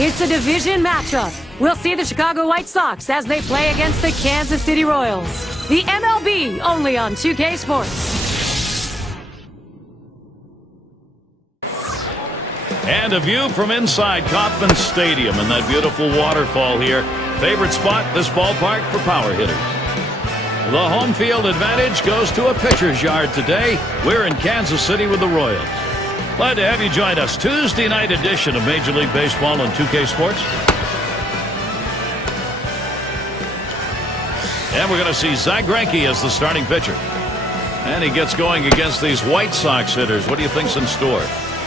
It's a division matchup. We'll see the Chicago White Sox as they play against the Kansas City Royals. The MLB, only on 2K Sports. And a view from inside Kauffman Stadium and that beautiful waterfall here. Favorite spot, this ballpark for power hitters. The home field advantage goes to a pitcher's yard today. We're in Kansas City with the Royals. Glad to have you join us. Tuesday night edition of Major League Baseball on 2K Sports. And we're going to see Zach Greinke as the starting pitcher. And he gets going against these White Sox hitters. What do you think's in store?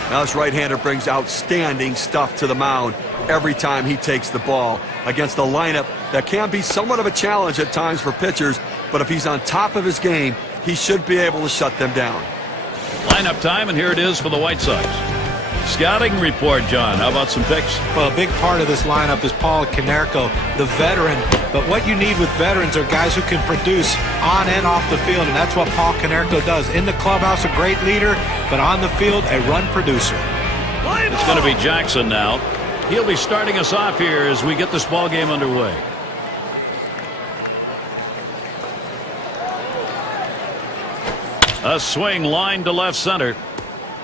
Now this right-hander brings outstanding stuff to the mound every time he takes the ball against a lineup that can be somewhat of a challenge at times for pitchers, but if he's on top of his game, he should be able to shut them down. Lineup time, and here it is for the White Sox. Scouting report, John. How about some picks? Well, a big part of this lineup is Paul Konerko, the veteran. But what you need with veterans are guys who can produce on and off the field, and that's what Paul Konerko does. In the clubhouse, a great leader, but on the field, a run producer. It's going to be Jackson now. He'll be starting us off here as we get this ball game underway. A swing line to left center.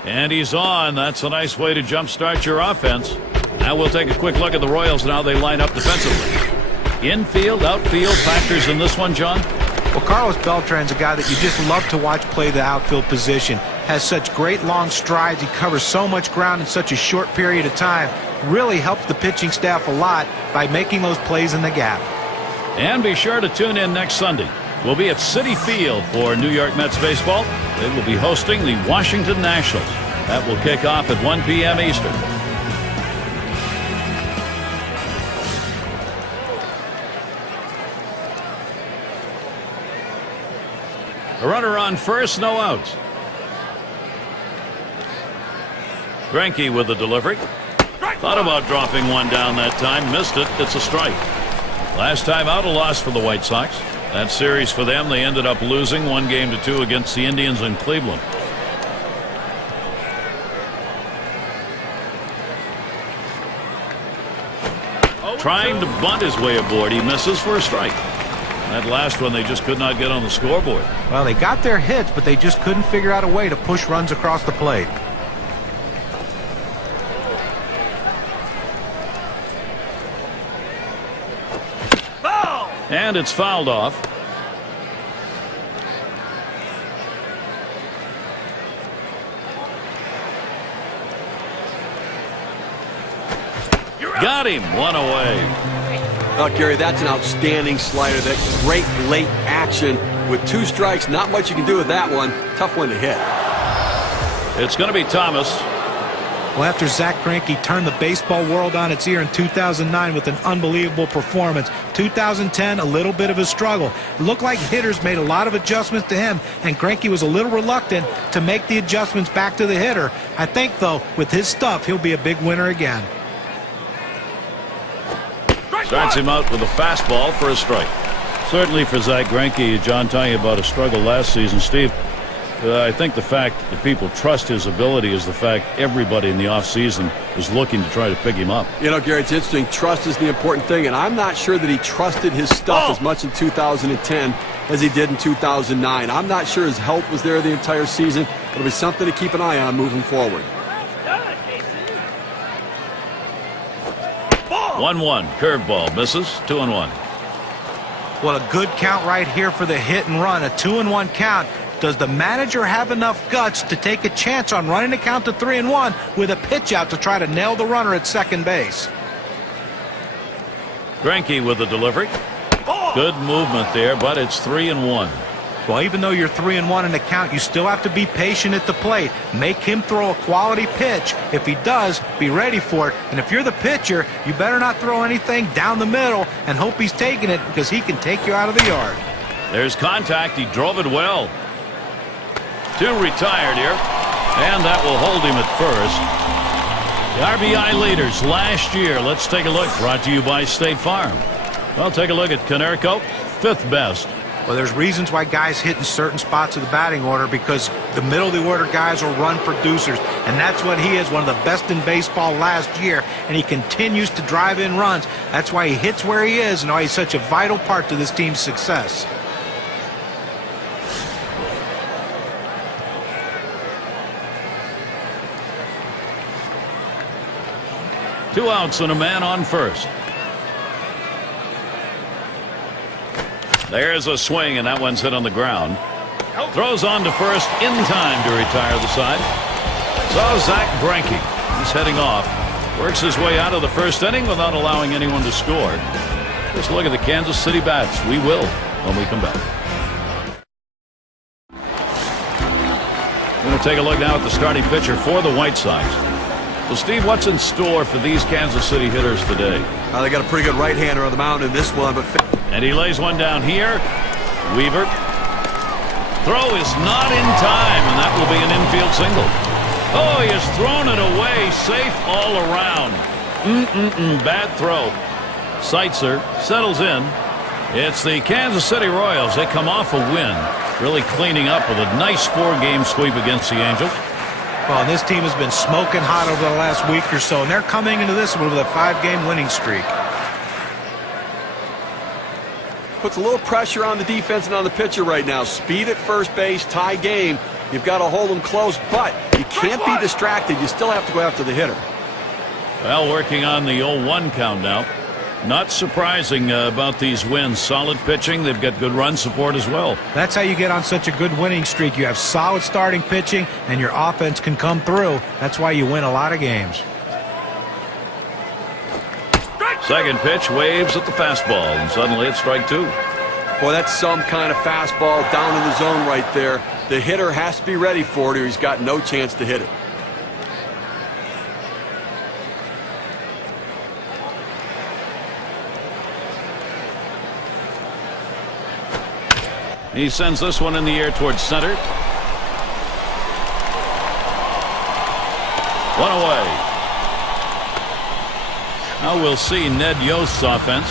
And he's on. That's a nice way to jumpstart your offense. Now we'll take a quick look at the Royals and how they line up defensively. Infield, outfield factors in this one, John? Well, Carlos Beltran's a guy that you just love to watch play the outfield position. Has such great long strides. He covers so much ground in such a short period of time. Really helps the pitching staff a lot by making those plays in the gap. And be sure to tune in next Sunday. We'll be at Citi Field for New York Mets baseball. They will be hosting the Washington Nationals. That will kick off at 1 p.m. Eastern. A runner on first, no outs. Greinke with the delivery. Thought about dropping one down that time, missed it. It's a strike. Last time out, a loss for the White Sox. That series for them, they ended up losing 1-2 against the Indians in Cleveland. Trying to bunt his way aboard. He misses for a strike. That last one, they just could not get on the scoreboard. Well, they got their hits, but they just couldn't figure out a way to push runs across the plate. And it's fouled off. Got him. One away. Well, Gary, that's an outstanding slider. That great late action with 2 strikes. Not much you can do with that one. Tough one to hit. It's going to be Thomas. Well, after Zach Greinke turned the baseball world on its ear in 2009 with an unbelievable performance, 2010, a little bit of a struggle. It looked like hitters made a lot of adjustments to him, and Greinke was a little reluctant to make the adjustments back to the hitter. I think, though, with his stuff, he'll be a big winner again. Starts him out with a fastball for a strike. Certainly for Zach Greinke, John telling you about a struggle last season, Steve. I think the fact that people trust his ability is the fact everybody in the offseason is looking to try to pick him up. You know, Gary, it's interesting. Trust is the important thing, and I'm not sure that he trusted his stuff as much in 2010 as he did in 2009. I'm not sure his health was there the entire season. It'll be something to keep an eye on moving forward. 1-1. Curveball misses. 2-1. Well, a good count right here for the hit and run. A 2-1 count. Does the manager have enough guts to take a chance on running the count to 3-1 with a pitch out to try to nail the runner at second base? Greinke with the delivery. Good movement there, but it's 3-1. Well, even though you're 3-1 in the count, you still have to be patient at the plate. Make him throw a quality pitch. If he does, be ready for it. And if you're the pitcher, you better not throw anything down the middle and hope he's taking it, because he can take you out of the yard. There's contact. He drove it well. 2 retired here, and that will hold him at first. The RBI leaders last year. Let's take a look. Brought to you by State Farm. Well, take a look at Konerko, 5th best. Well, there's reasons why guys hit in certain spots of the batting order, because the middle of the order guys are run producers, and that's what he is, one of the best in baseball last year, and he continues to drive in runs. That's why he hits where he is and why he's such a vital part to this team's success. Two outs and a man on first. There's a swing, and that one's hit on the ground. Throws on to first in time to retire the side. So Zach Greinke, he's heading off. Works his way out of the first inning without allowing anyone to score. Just look at the Kansas City bats. We will when we come back. We're going to take a look now at the starting pitcher for the White Sox. Well, Steve, what's in store for these Kansas City hitters today? They got a pretty good right-hander on the mound in this one, but... And he lays one down here. Weaver. Throw is not in time, and that will be an infield single. Oh, he has thrown it away. Safe all around. Bad throw. Seitzer settles in. It's the Kansas City Royals. They come off a win, really cleaning up with a nice 4-game sweep against the Angels. Well, this team has been smoking hot over the last week or so, and they're coming into this one with a 5-game winning streak. Puts a little pressure on the defense and on the pitcher right now. Speed at first base, tie game. You've got to hold them close, but you can't be distracted. You still have to go after the hitter. Well, working on the 0-1 count now. Not surprising about these wins. Solid pitching. They've got good run support as well. That's how you get on such a good winning streak. You have solid starting pitching, and your offense can come through. That's why you win a lot of games. Second pitch, waves at the fastball, and suddenly it's strike 2. Boy, that's some kind of fastball down in the zone right there. The hitter has to be ready for it, or he's got no chance to hit it. He sends this one in the air towards center. One away. Now we'll see Ned Yost's offense.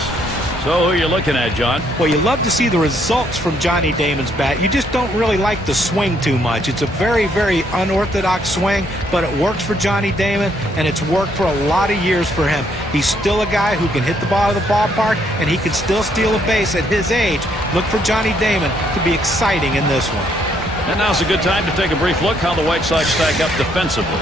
So who are you looking at, John? Well, you love to see the results from Johnny Damon's bat. You just don't really like the swing too much. It's a very, very unorthodox swing, but it works for Johnny Damon, and it's worked for a lot of years for him. He's still a guy who can hit the ball out of the ballpark, and he can still steal a base at his age. Look for Johnny Damon to be exciting in this one. And now's a good time to take a brief look how the White Sox stack up defensively.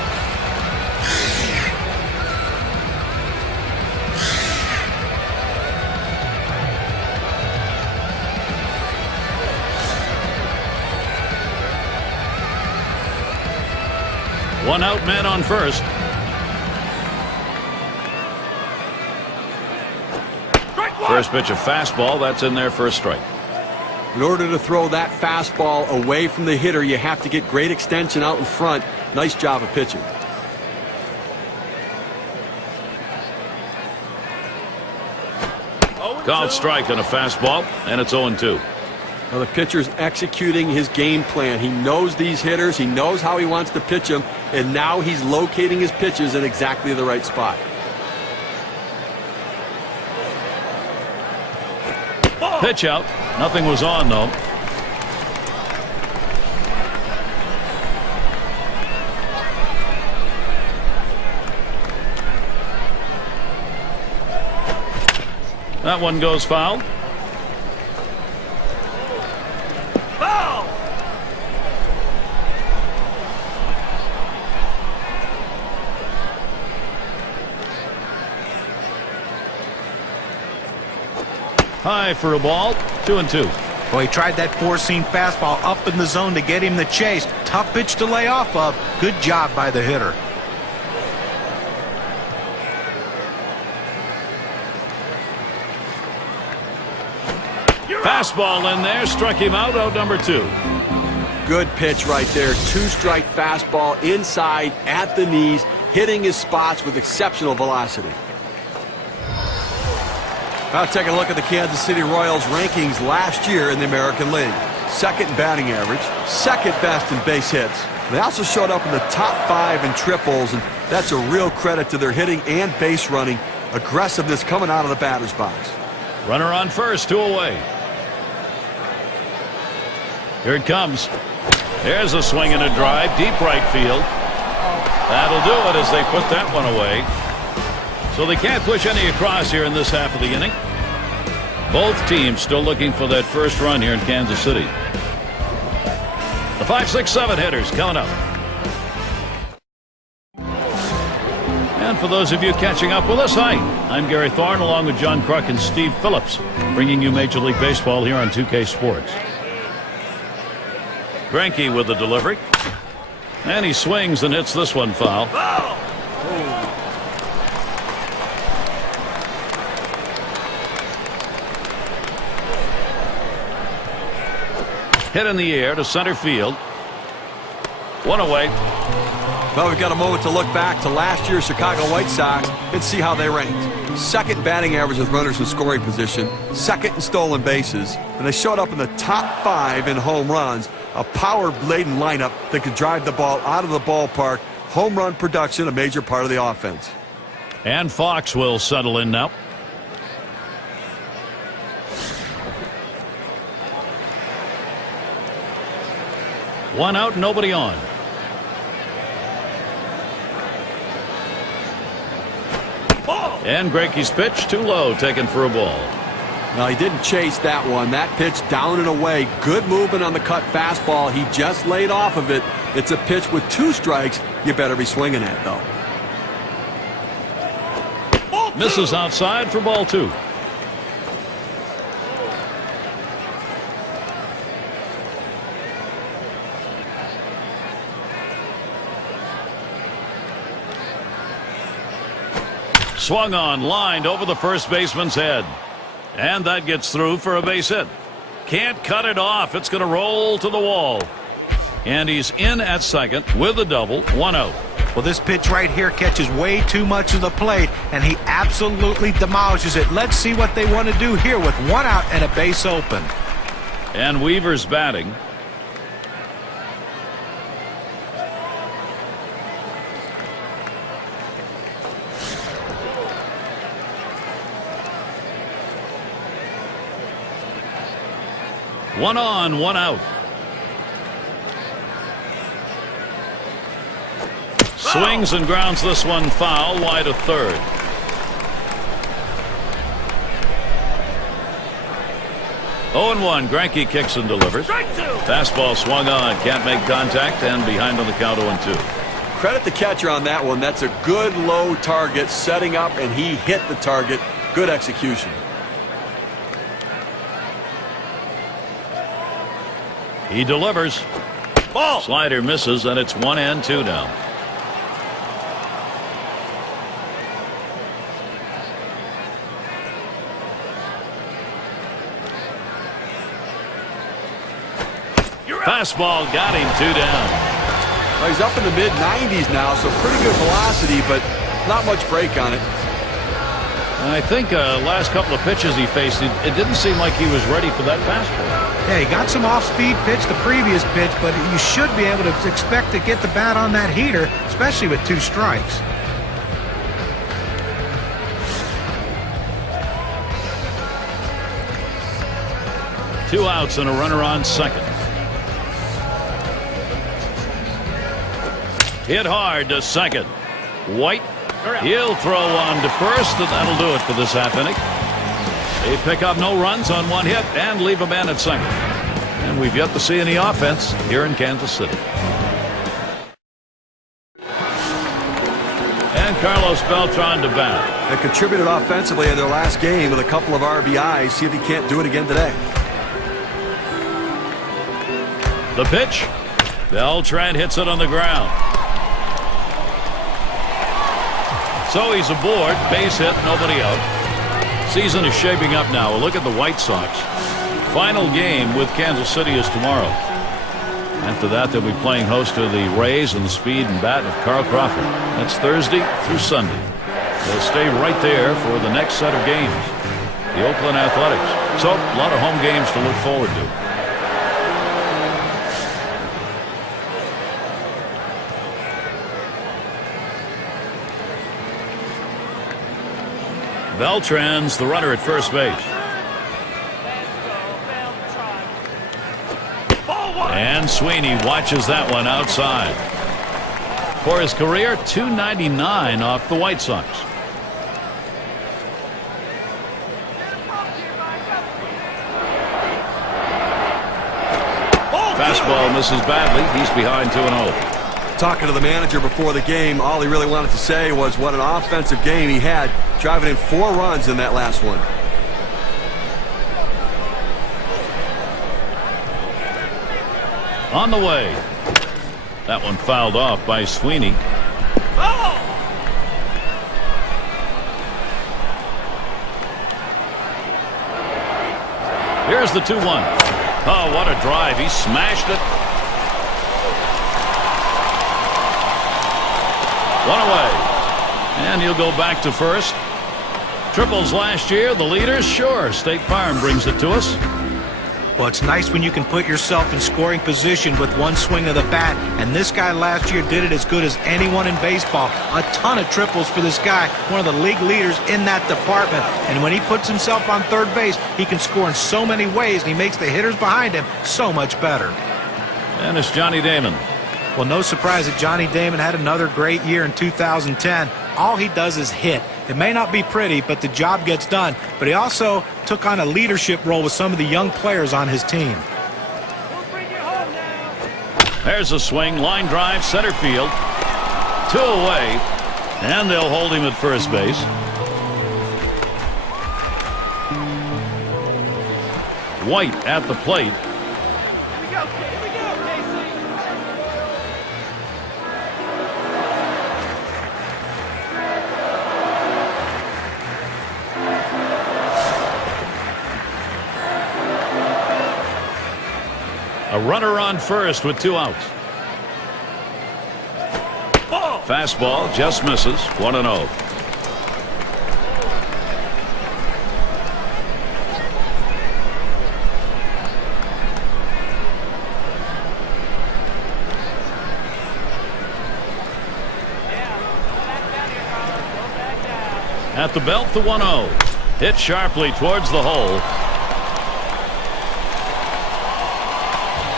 One out, man on first. First pitch, a fastball. That's in there for a strike. In order to throw that fastball away from the hitter, you have to get great extension out in front. Nice job of pitching. Called strike on a fastball, and it's 0-2. Well, the pitcher's executing his game plan. He knows these hitters. He knows how he wants to pitch them, and now he's locating his pitches in exactly the right spot. Pitch out. Nothing was on, though. That one goes foul. High for a ball. 2-2. Well, he tried that four-seam fastball up in the zone to get him the chase. Tough pitch to lay off of. Good job by the hitter. Fastball in there. Struck him out. Out number 2. Good pitch right there. 2-strike fastball inside at the knees, hitting his spots with exceptional velocity. Now take a look at the Kansas City Royals rankings last year in the American League. Second in batting average, second best in base hits. They also showed up in the top 5 in triples, and that's a real credit to their hitting and base running. Aggressiveness coming out of the batter's box. Runner on first, 2 away. Here it comes. There's a swing and a drive. Deep right field. That'll do it as they put that one away. So they can't push any across here in this half of the inning. Both teams still looking for that first run here in Kansas City. The 5, 6, 7 hitters coming up. And for those of you catching up with us, hi, I'm Gary Thorne along with John Kruk and Steve Phillips, bringing you Major League Baseball here on 2K Sports. Greinke with the delivery. And he swings and hits this one foul. Hit in the air to center field. One away. Well, we've got a moment to look back to last year's Chicago White Sox and see how they ranked. Second batting average with runners in scoring position, second in stolen bases, and they showed up in the top 5 in home runs. A power-laden lineup that could drive the ball out of the ballpark. Home run production, a major part of the offense. And Fox will settle in now. One out, nobody on. And Greinke's pitch too low, taken for a ball. Well, he didn't chase that one. That pitch down and away. Good movement on the cut fastball. He just laid off of it. It's a pitch with 2 strikes. You better be swinging at, though. Misses outside for ball 2. Swung on, lined over the first baseman's head. And that gets through for a base hit. Can't cut it off. It's going to roll to the wall. And he's in at second with a double. 1 out. Well, this pitch right here catches way too much of the plate, and he absolutely demolishes it. Let's see what they want to do here with 1 out and a base open. And Weaver's batting. One on, 1 out. Swings and grounds this one foul, wide of third. Oh and 1. Greinke kicks and delivers. Fastball swung on, can't make contact, and behind on the count 0-2. Credit the catcher on that one. That's a good low target, setting up, and he hit the target. Good execution. He delivers. Ball. Slider misses, and it's 1-2 now. Fastball got him 2 down. Well, he's up in the mid-90s now, so pretty good velocity, but not much break on it. I think last couple of pitches he faced, it didn't seem like he was ready for that fastball. Yeah, he got some off-speed pitch the previous pitch, but you should be able to expect to get the bat on that heater, especially with 2 strikes. Two outs and a runner on second. Hit hard to second. White. He'll throw on to first, and that'll do it for this half inning. They pick up no runs on 1 hit and leave a man at second. And we've yet to see any offense here in Kansas City. And Carlos Beltran to bat. They contributed offensively in their last game with a couple of RBIs. See if he can't do it again today. The pitch. Beltran hits it on the ground. So he's aboard. Base hit, nobody out. Season is shaping up now. A look at the White Sox. Final game with Kansas City is tomorrow. After that, they'll be playing host to the Rays and the speed and bat of Carl Crawford. That's Thursday through Sunday. They'll stay right there for the next set of games. The Oakland Athletics. So, a lot of home games to look forward to. Beltran's the runner at first base. And Sweeney watches that one outside. For his career, .299 off the White Sox. Fastball misses badly. He's behind 2-0. Talking to the manager before the game, all he really wanted to say was what an offensive game he had, driving in 4 runs in that last one. On the way. That one fouled off by Sweeney. Here's the 2-1. Oh, what a drive. He smashed it. One away. And he'll go back to first. Triples last year. The leaders, sure. State Farm brings it to us. Well, it's nice when you can put yourself in scoring position with one swing of the bat, and this guy last year did it as good as anyone in baseball. A ton of triples for this guy, one of the league leaders in that department. And when he puts himself on third base, he can score in so many ways, and he makes the hitters behind him so much better. And it's Johnny Damon. Well, no surprise that Johnny Damon had another great year in 2010. All he does is hit. It may not be pretty, but the job gets done. But he also took on a leadership role with some of the young players on his team. There's a swing, line drive, center field. 2 away, and they'll hold him at first base. White at the plate. A runner on first with 2 outs. Fastball just misses. 1-0. At the belt, the 1-0. Hit sharply towards the hole.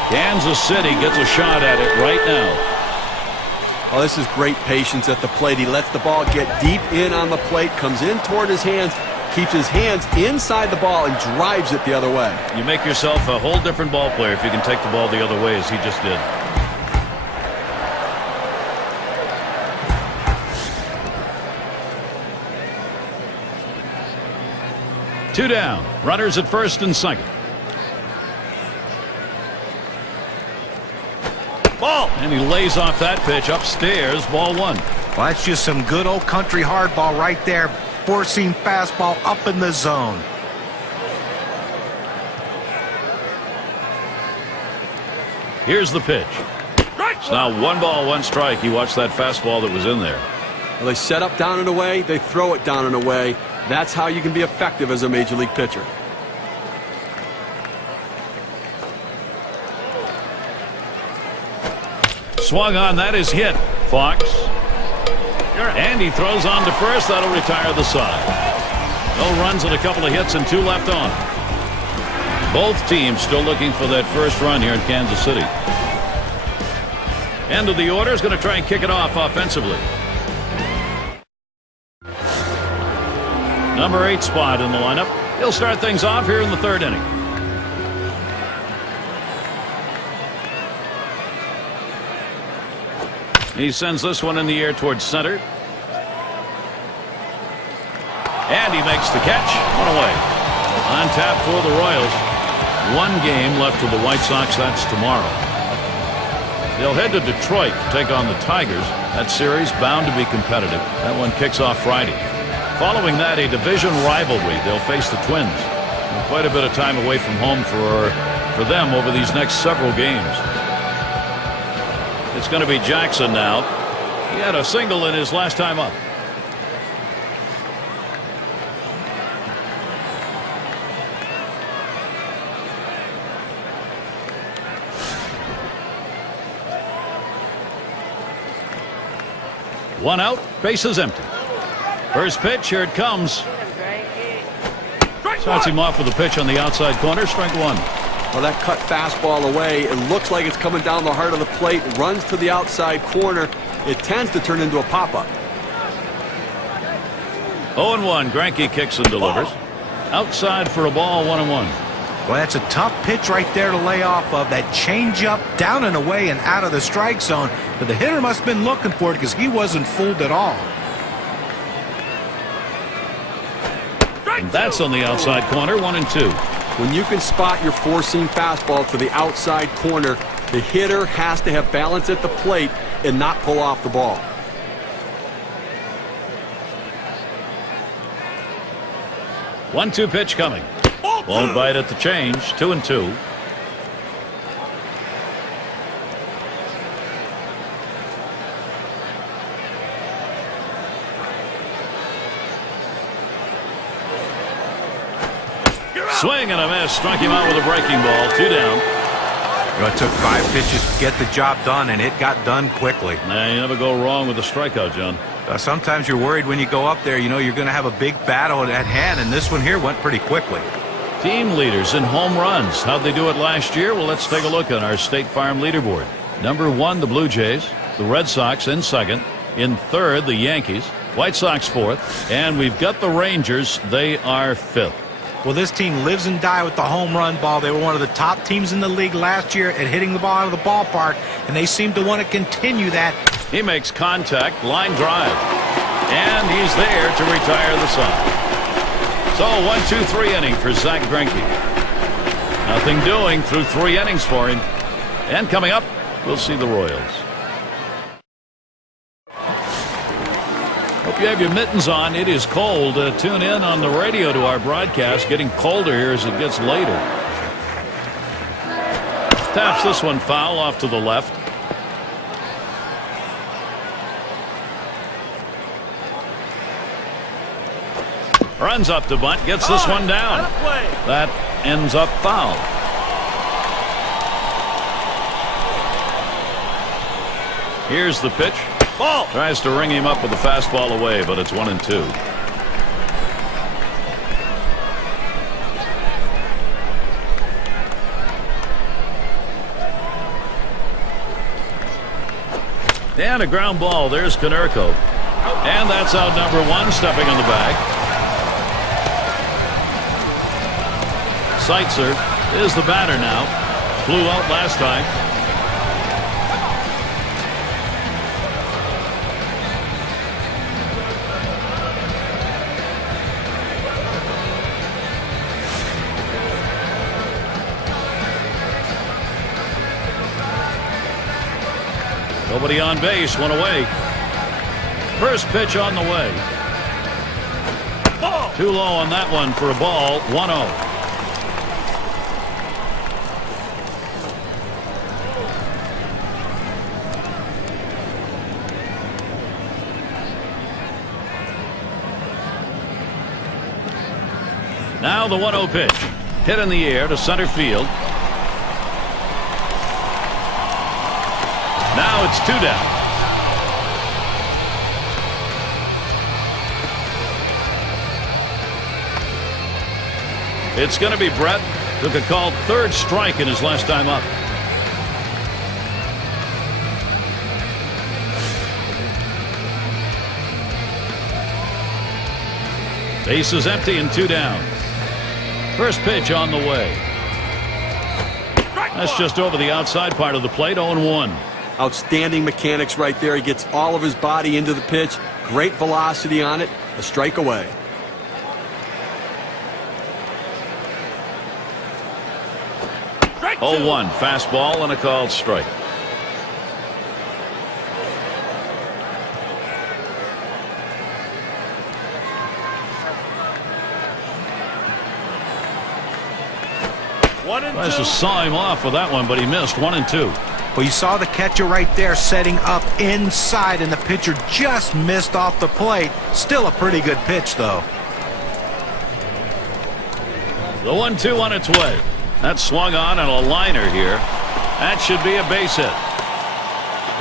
Kansas City gets a shot at it right now. Oh, this is great patience at the plate. He lets the ball get deep in on the plate, comes in toward his hands, keeps his hands inside the ball, and drives it the other way. You make yourself a whole different ball player if you can take the ball the other way as he just did. Two down. Runners at first and second. Ball. And he lays off that pitch upstairs. Ball 1. Well, that's just some good old country hardball right there. Four-seam fastball up in the zone. Here's the pitch. It's now 1 ball, 1 strike. You watch that fastball that was in there. Well, they set up down and away. They throw it down and away. That's how you can be effective as a major league pitcher. Swung on, that is hit. Fox. And he throws on to first. That'll retire the side. No runs and a couple of hits and 2 left on. Both teams still looking for that first run here in Kansas City. End of the order is going to try and kick it off offensively. Number 8 spot in the lineup. He'll start things off here in the 3rd inning. He sends this one in the air towards center. And he makes the catch. 1 away. On tap for the Royals. 1 game left of the White Sox. That's tomorrow. They'll head to Detroit to take on the Tigers. That series bound to be competitive. That one kicks off Friday. Following that, a division rivalry. They'll face the Twins. Quite a bit of time away from home for them over these next several games. It's going to be Jackson now. He had a single in his last time up. One out, bases empty. First pitch, here it comes. Starts him off with a pitch on the outside corner, strike 1. Well, that cut fastball away. It looks like it's coming down the heart of the plate. Runs to the outside corner. It tends to turn into a pop-up. 0-1. Greinke kicks and delivers. Outside for a ball, 1-1. Well, that's a tough pitch right there to lay off of. That changeup down and away and out of the strike zone. But the hitter must have been looking for it because he wasn't fooled at all. And that's on the outside corner, 1-2. When you can spot your four-seam fastball to the outside corner, the hitter has to have balance at the plate and not pull off the ball. One-two pitch coming. Won't bite at the change. 2-2. Swing and a miss. Struck him out with a breaking ball. 2 down. Well, it took 5 pitches to get the job done, and it got done quickly. Nah, you never go wrong with a strikeout, John. Sometimes you're worried when you go up there. You know you're going to have a big battle at hand, and this one here went pretty quickly. Team leaders in home runs. How'd they do it last year? Well, let's take a look on our State Farm leaderboard. Number 1, the Blue Jays. The Red Sox in second. In third, the Yankees. White Sox fourth. And we've got the Rangers. They are fifth. Well, this team lives and dies with the home run ball. They were one of the top teams in the league last year at hitting the ball out of the ballpark, and they seem to want to continue that. He makes contact, line drive, and he's there to retire the side. So 1-2-3 inning for Zach Greinke. Nothing doing through 3 innings for him. And coming up, we'll see the Royals. Hope you have your mittens on. It is cold. Tune in on the radio to our broadcast. Getting colder here as it gets later. Taps this one foul off to the left. Runs up to bunt. Gets this one down. That ends up foul. Here's the pitch. Ball. Tries to ring him up with the fastball away, but it's 1-2. And a ground ball. There's Konerko. And that's out number 1, stepping on the bag. Seitzer is the batter now. Flew out last time. Nobody on base, one away. First pitch on the way. Ball. Too low on that one for a ball. 1-0. Now the 1-0 pitch. Hit in the air to center field. Now it's 2 down. It's going to be Brett. Took a called 3rd strike in his last time up. Base is empty and 2 down. First pitch on the way. That's just over the outside part of the plate. 0-1. Outstanding mechanics right there. He gets all of his body into the pitch. Great velocity on it. A strike away. Strike 0-1. Fastball and a called strike. Tries to saw him off with that one, but he missed. 1-2. Well, you saw the catcher right there setting up inside, and the pitcher just missed off the plate. Still a pretty good pitch, though. The 1-2 on its way. That swung on a liner here. That should be a base hit.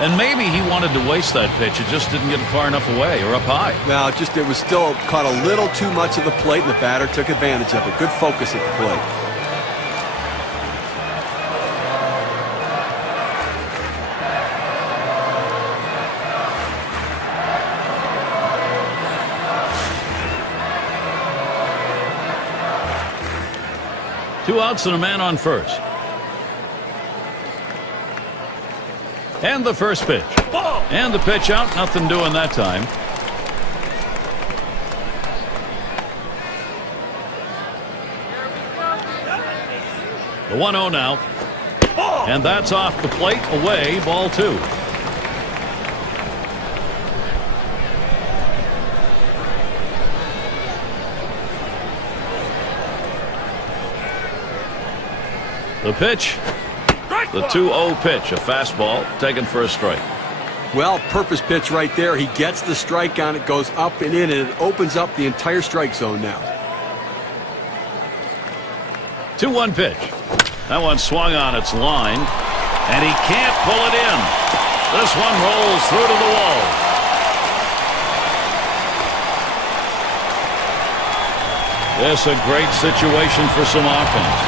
And maybe he wanted to waste that pitch. It just didn't get far enough away or up high. No, it was still caught a little too much of the plate, and the batter took advantage of it. Good focus at the plate. 2 outs and a man on first. And the first pitch. And the pitch out. Nothing doing that time. The 1-0 now. And that's off the plate. Away. Ball 2. The pitch. The 2-0 pitch. A fastball taken for a strike. Well, purpose pitch right there. He gets the strike on it, goes up and in, and it opens up the entire strike zone now. 2-1 pitch. That one swung on its line, and he can't pull it in. This one rolls through to the wall. This a great situation for some offense.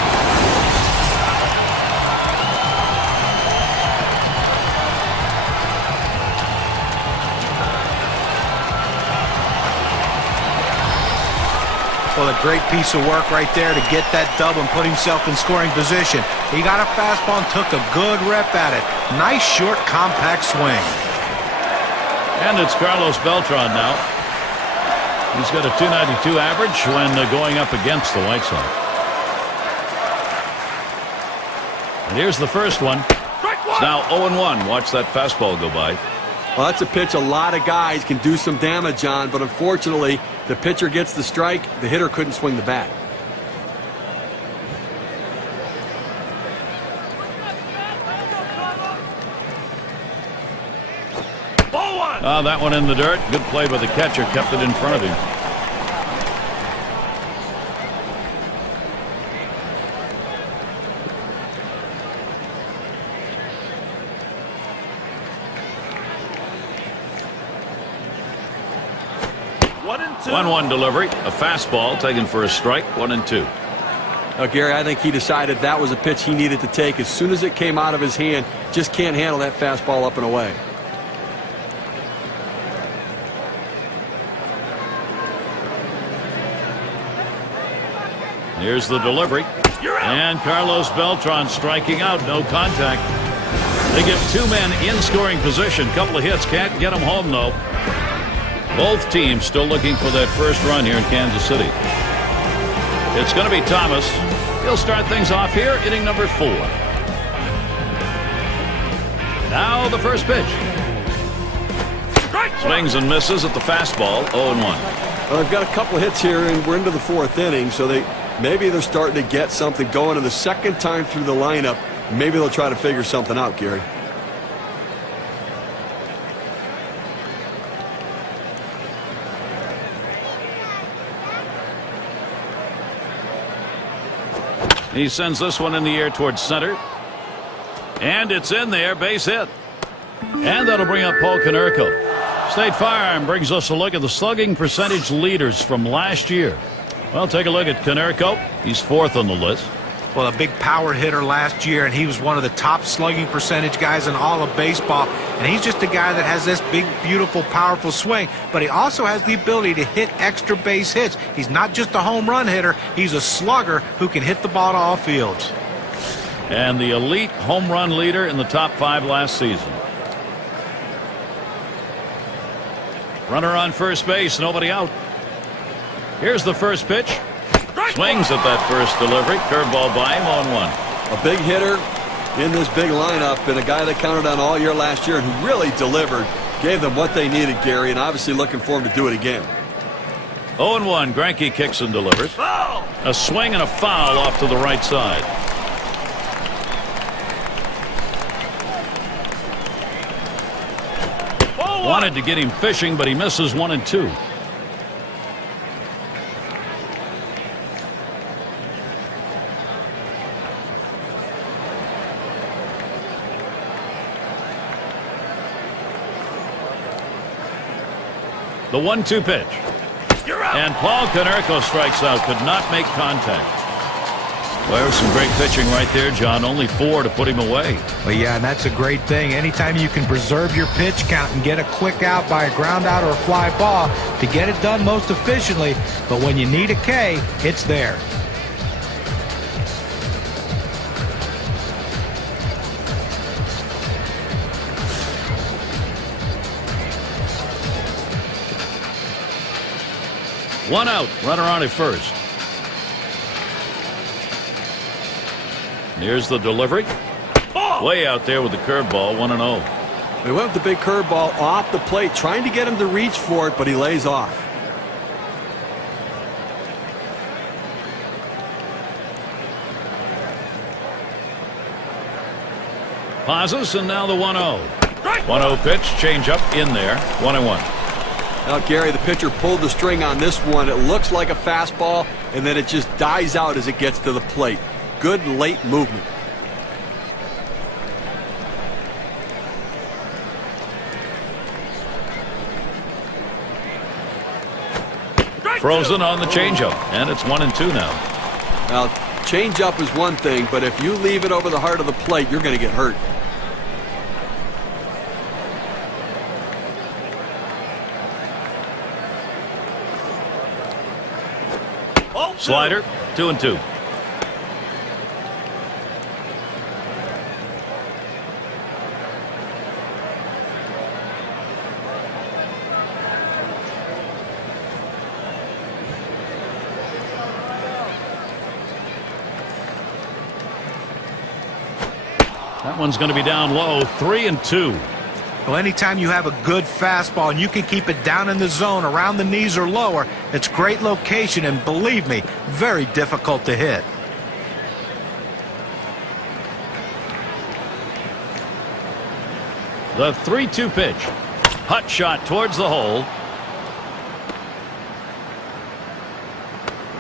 Well, a great piece of work right there to get that dub and put himself in scoring position. He got a fastball and took a good rep at it. Nice, short, compact swing. And it's Carlos Beltran now. He's got a .292 average when going up against the White Sox. And here's the first one. It's now 0-1. Watch that fastball go by. Well, that's a pitch a lot of guys can do some damage on, but unfortunately, the pitcher gets the strike. The hitter couldn't swing the bat. That one in the dirt. Good play by the catcher. Kept it in front of him. One delivery. A fastball taken for a strike. 1-2. Now, Gary, I think he decided that was a pitch he needed to take as soon as it came out of his hand. Just can't handle that fastball up and away. Here's the delivery. And Carlos Beltran striking out. No contact. They give 2 men in scoring position. Couple of hits. Can't get them home, though. Both teams still looking for that first run here in Kansas City. It's going to be Thomas. He'll start things off here, inning number 4. Now the first pitch. Swings and misses at the fastball. 0-1. Well, they've got a couple of hits here, and we're into the 4th inning, so maybe they're starting to get something going. And the second time through the lineup, maybe they'll try to figure something out, Gary. He sends this one in the air towards center. And it's in there. Base hit. And that'll bring up Paul Konerko. State Farm brings us a look at the slugging percentage leaders from last year. Well, take a look at Konerko. He's 4th on the list. Well, a big power hitter last year, and he was one of the top slugging percentage guys in all of baseball. And he's just a guy that has this big, beautiful, powerful swing, but he also has the ability to hit extra base hits. He's not just a home run hitter. He's a slugger who can hit the ball to all fields. And the elite home run leader in the top 5 last season. Runner on first base, nobody out. Here's the first pitch. Swings at that first delivery. Curveball by him. 1-1. A big hitter in this big lineup, and a guy that counted on all year last year and who really delivered, gave them what they needed, Gary, and obviously looking for him to do it again. 0-1. Greinke kicks and delivers. A swing and a foul off to the right side. Wanted to get him fishing, but he misses 1-2. The 1-2 pitch. And Paul Konerko strikes out. Could not make contact. Well, there's some great pitching right there, John. Only 4 to put him away. Well, yeah, and that's a great thing. Anytime you can preserve your pitch count and get a quick out by a ground out or a fly ball to get it done most efficiently. But when you need a K, it's there. One out. Runner on at first. Here's the delivery. Way out there with the curveball. 1-0. They went with the big curveball off the plate, trying to get him to reach for it, but he lays off. Pauses, and now the 1-0. 1-0 pitch, change up in there. 1-1. Now, Gary, the pitcher pulled the string on this one. It looks like a fastball, and then it just dies out as it gets to the plate. Good late movement. Frozen on the changeup, and it's 1-2 now. Now, changeup is one thing, but if you leave it over the heart of the plate, you're going to get hurt. Slider, 2-2. That one's going to be down low. 3-2. Well, anytime you have a good fastball and you can keep it down in the zone around the knees or lower, it's great location, and believe me, very difficult to hit. The 3-2 pitch. Hot shot towards the hole.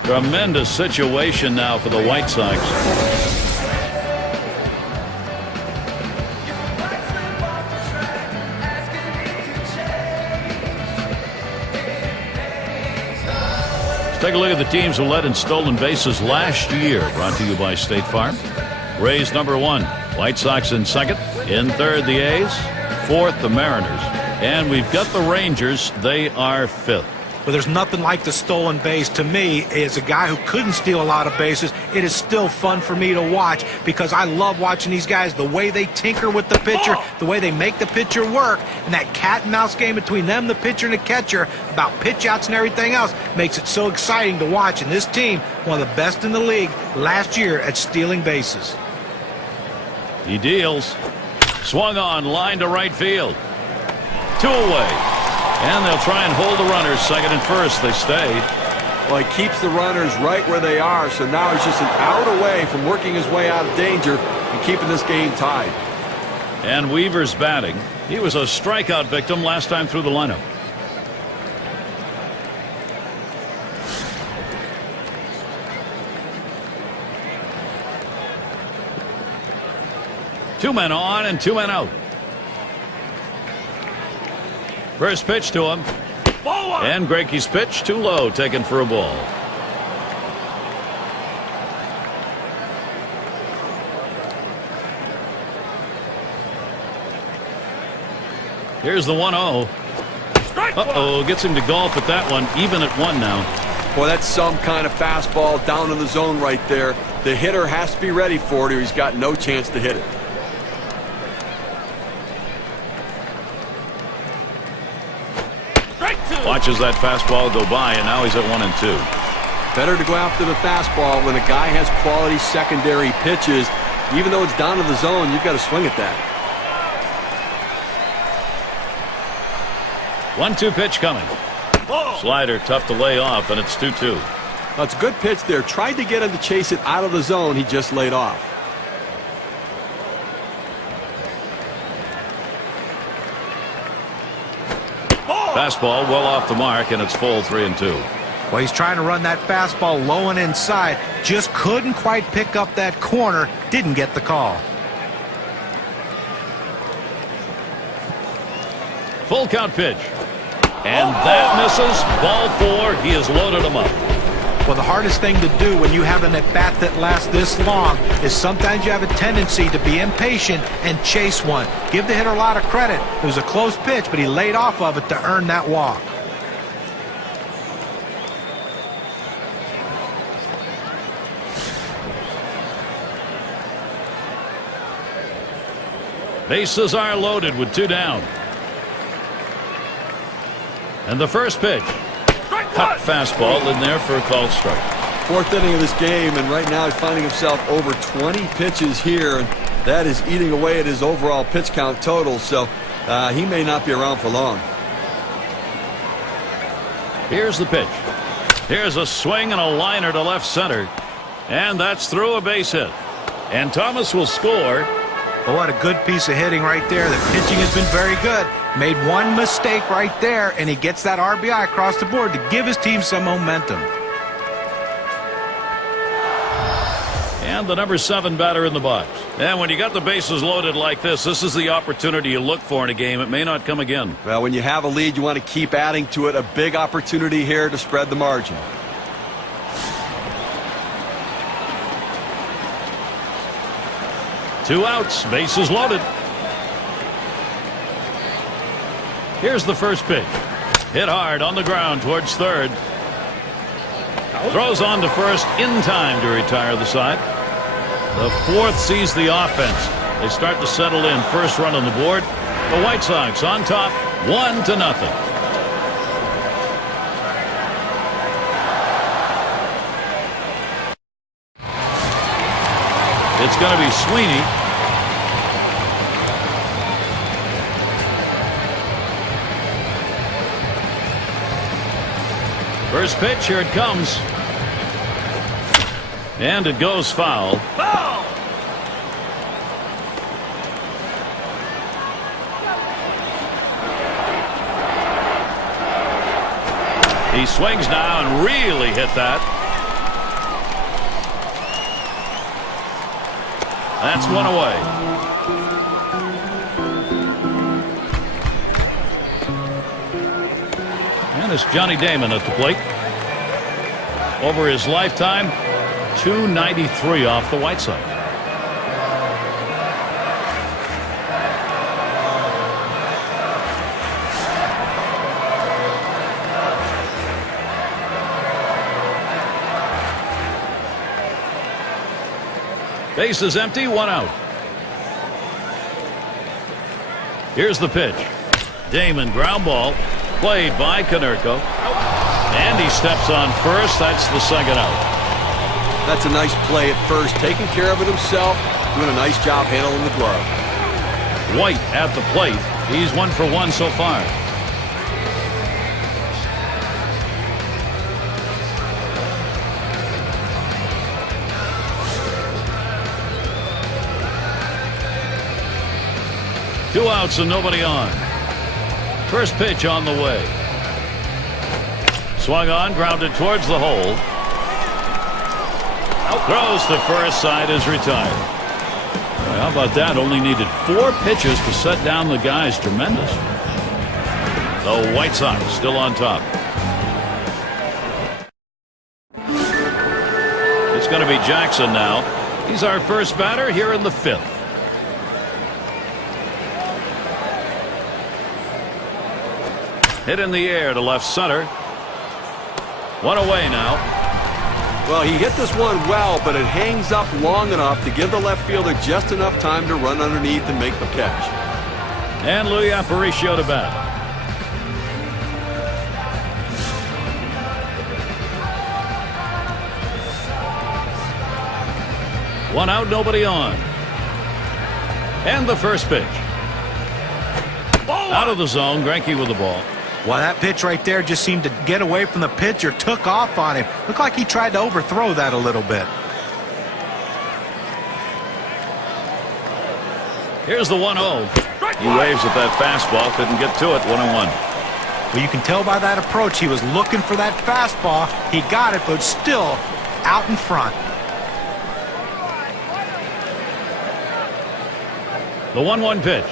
Tremendous situation now for the White Sox. Take a look at the teams who led in stolen bases last year. Brought to you by State Farm. Rays #1. White Sox in second. In third, the A's. Fourth, the Mariners. And we've got the Rangers. They are fifth. Well, there's nothing like the stolen base. To me, as a guy who couldn't steal a lot of bases, it is still fun for me to watch because I love watching these guys, the way they tinker with the pitcher, the way they make the pitcher work, and that cat and mouse game between them, the pitcher, and the catcher about pitch outs and everything else makes it so exciting to watch. And this team, one of the best in the league last year at stealing bases. He deals. Swung on, line to right field. 2 away. And they'll try and hold the runners second and first. They stay. Well, he keeps the runners right where they are, so now he's just an out away from working his way out of danger and keeping this game tied. And Weaver's batting. He was a strikeout victim last time through the lineup. Two men on and 2 men out. First pitch to him. And Greinke's pitch too low, taken for a ball. Here's the 1-0. Uh-oh, gets him to golf at that one, even at 1 now. Boy, that's some kind of fastball down in the zone right there. The hitter has to be ready for it or he's got no chance to hit it. Watches that fastball go by, and now he's at 1-2. Better to go after the fastball when a guy has quality secondary pitches. Even though it's down in the zone, you've got to swing at that. 1-2 pitch coming. Slider tough to lay off, and it's 2-2. That's a good pitch there. Tried to get him to chase it out of the zone. He just laid off. Fastball well off the mark, and it's full 3-2. Well, he's trying to run that fastball low and inside. Just couldn't quite pick up that corner. Didn't get the call. Full count pitch. And that misses. Ball 4. He has loaded him up. Well, the hardest thing to do when you have an at-bat that lasts this long is sometimes you have a tendency to be impatient and chase one. Give the hitter a lot of credit. It was a close pitch, but he laid off of it to earn that walk. Bases are loaded with 2 down. And the first pitch. cut fastball in there for a called strike. Fourth inning of this game, and right now he's finding himself over 20 pitches here, and that is eating away at his overall pitch count total, so he may not be around for long. Here's the pitch. Here's a swing and a liner to left center, and that's through a base hit. And Thomas will score. Oh, what a good piece of hitting right there. The pitching has been very good. Made one mistake right there, and he gets that RBI across the board to give his team some momentum. And the number 7 batter in the box. And when you got the bases loaded like this is the opportunity you look for in a game. It may not come again. Well, when you have a lead, you want to keep adding to it. A big opportunity here to spread the margin. Two outs, bases loaded. Here's the first pitch. Hit hard on the ground towards third. Throws on to first in time to retire the side. The fourth sees the offense. They start to settle in. First run on the board. The White Sox on top, 1-0. It's going to be Sweeney. First pitch, here it comes. And it goes foul. Foul! He swings now and really hit that. That's one away. And it's Johnny Damon at the plate. Over his lifetime, .293 off the White Sox. Base is empty, 1 out. Here's the pitch. Damon, ground ball, played by Konerko. And he steps on first. That's the second out. That's a nice play at first, taking care of it himself, doing a nice job handling the glove. White at the plate. He's 1 for 1 so far. Two outs and nobody on. First pitch on the way. Swung on, grounded towards the hole. Throws to first, side is retired. Well, how about that? Only needed 4 pitches to set down the guys. Tremendous. The White Sox still on top. It's going to be Jackson now. He's our first batter here in the 5th. Hit in the air to left center. 1 away now. Well, he hit this one well, but it hangs up long enough to give the left fielder just enough time to run underneath and make the catch. And Louis Aparicio to bat. One out, nobody on. And the first pitch. Out of the zone, Greinke with the ball. Well, that pitch right there just seemed to get away from the pitcher, took off on him. Looked like he tried to overthrow that a little bit. Here's the 1-0. He waves at that fastball, couldn't get to it, 1-1. Well, you can tell by that approach he was looking for that fastball. He got it, but still out in front. The 1-1 pitch.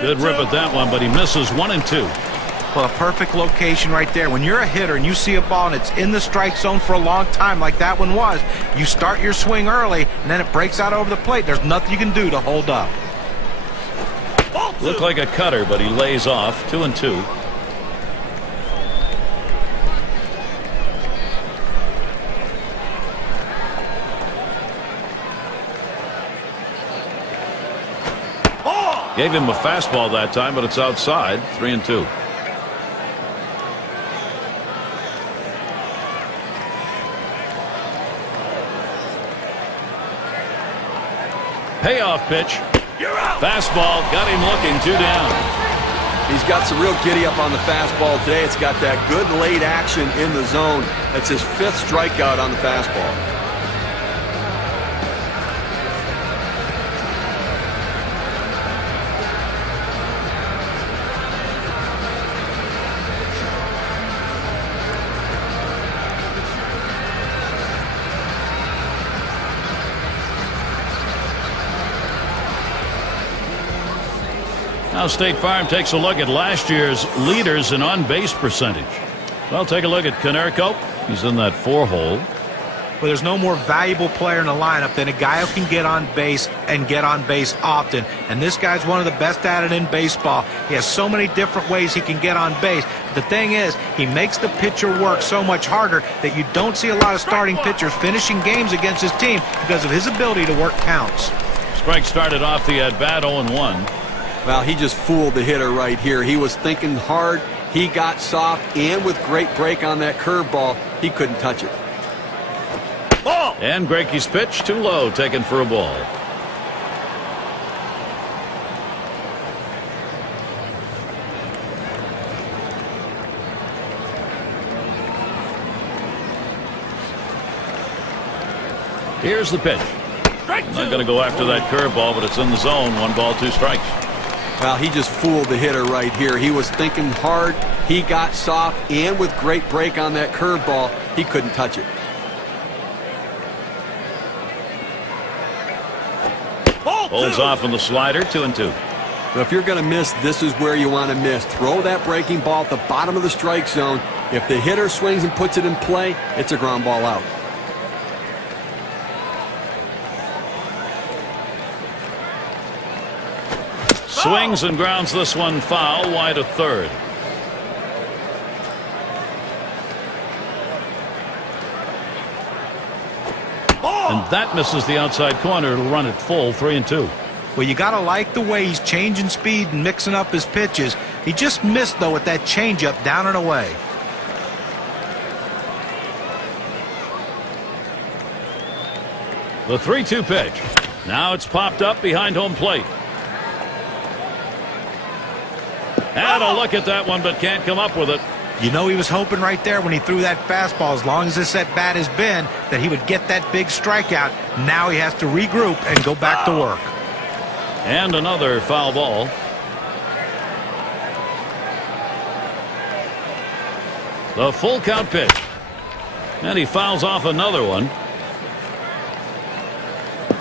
Good rip at that one, but he misses 1 and 2. Well, a perfect location right there. When you're a hitter and you see a ball and it's in the strike zone for a long time like that one was, you start your swing early and then it breaks out over the plate. There's nothing you can do to hold up. Looked like a cutter, but he lays off. 2 and 2. Gave him a fastball that time, but it's outside. 3 and 2. payoff pitch. Fastball got him looking, 2 down. He's got some real giddy up on the fastball today. It's got that good late action in the zone. That's his 5th strikeout on the fastball. Now State Farm takes a look at last year's leaders in on-base percentage. Well, take a look at Konerko. He's in that 4-hole. Well, there's no more valuable player in the lineup than a guy who can get on base and get on base often. And this guy's one of the best at it in baseball. He has so many different ways he can get on base. The thing is, he makes the pitcher work so much harder that you don't see a lot of starting pitchers finishing games against his team because of his ability to work counts. Strike started off the at-bat 0-1. Well, he just fooled the hitter right here. He was thinking hard. He got soft, and with great break on that curveball, he couldn't touch it. Ball. And Greinke's pitch too low, taken for a ball. Here's the pitch. Not going to go after that curveball, but it's in the zone. 1 ball, 2 strikes. Well, he just fooled the hitter right here. He was thinking hard. He got soft, and with great break on that curveball, he couldn't touch it. Holds off on the slider, 2-2. But if you're going to miss, this is where you want to miss. Throw that breaking ball at the bottom of the strike zone. If the hitter swings and puts it in play, it's a ground ball out. Swings and grounds this one foul, wide of third. And that misses the outside corner. It'll run it full, 3-2. Well, you got to like the way he's changing speed and mixing up his pitches. He just missed, though, with that changeup down and away. The 3-2 pitch. Now it's popped up behind home plate. Had a look at that one, but can't come up with it. You know, he was hoping right there when he threw that fastball, as long as this at-bat has been, that he would get that big strikeout. Now he has to regroup and go back to work. And another foul ball. The full count pitch. And he fouls off another one.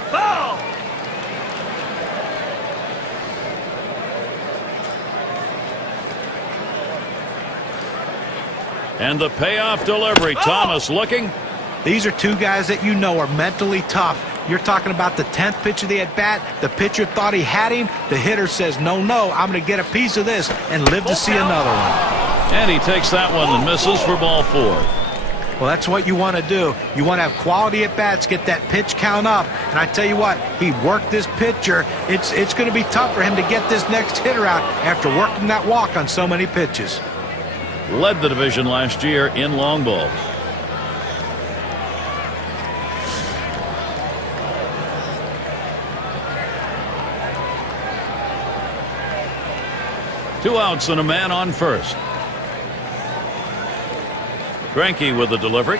Foul! And the payoff delivery. Thomas looking. These are 2 guys that you know are mentally tough. You're talking about the 10th pitch of the at-bat. The pitcher thought he had him. The hitter says, no, I'm going to get a piece of this and live to see another one. And he takes that one and misses for ball 4. Well, that's what you want to do. You want to have quality at-bats, get that pitch count up. And I tell you what, he worked this pitcher. It's going to be tough for him to get this next hitter out after working that walk on so many pitches. Led the division last year in long balls. Two outs and a man on first. Greinke with the delivery.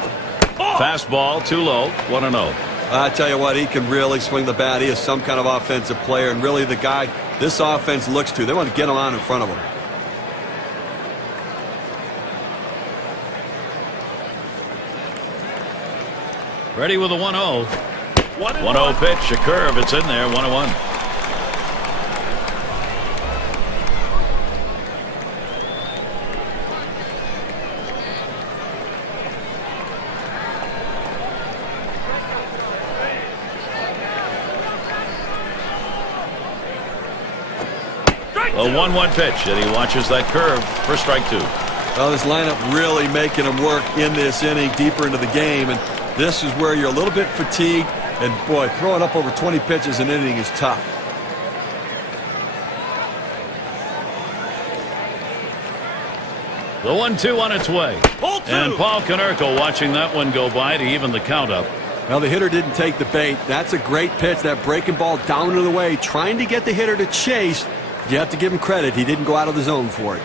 Fastball too low, 1-0. I tell you what, he can really swing the bat. He is some kind of offensive player, and really the guy this offense looks to. They want to get him on in front of him. Ready with a 1-0. 1-0 pitch, a curve. It's in there, 1-1. A 1-1 pitch, and he watches that curve for strike 2. Well, this lineup really making him work in this inning deeper into the game, and this is where you're a little bit fatigued, and boy, throwing up over 20 pitches an inning is tough. The 1-2 on its way. And Paul Konerko watching that one go by to even the count up. Well, the hitter didn't take the bait. That's a great pitch, that breaking ball down and away, trying to get the hitter to chase. You have to give him credit. He didn't go out of the zone for it.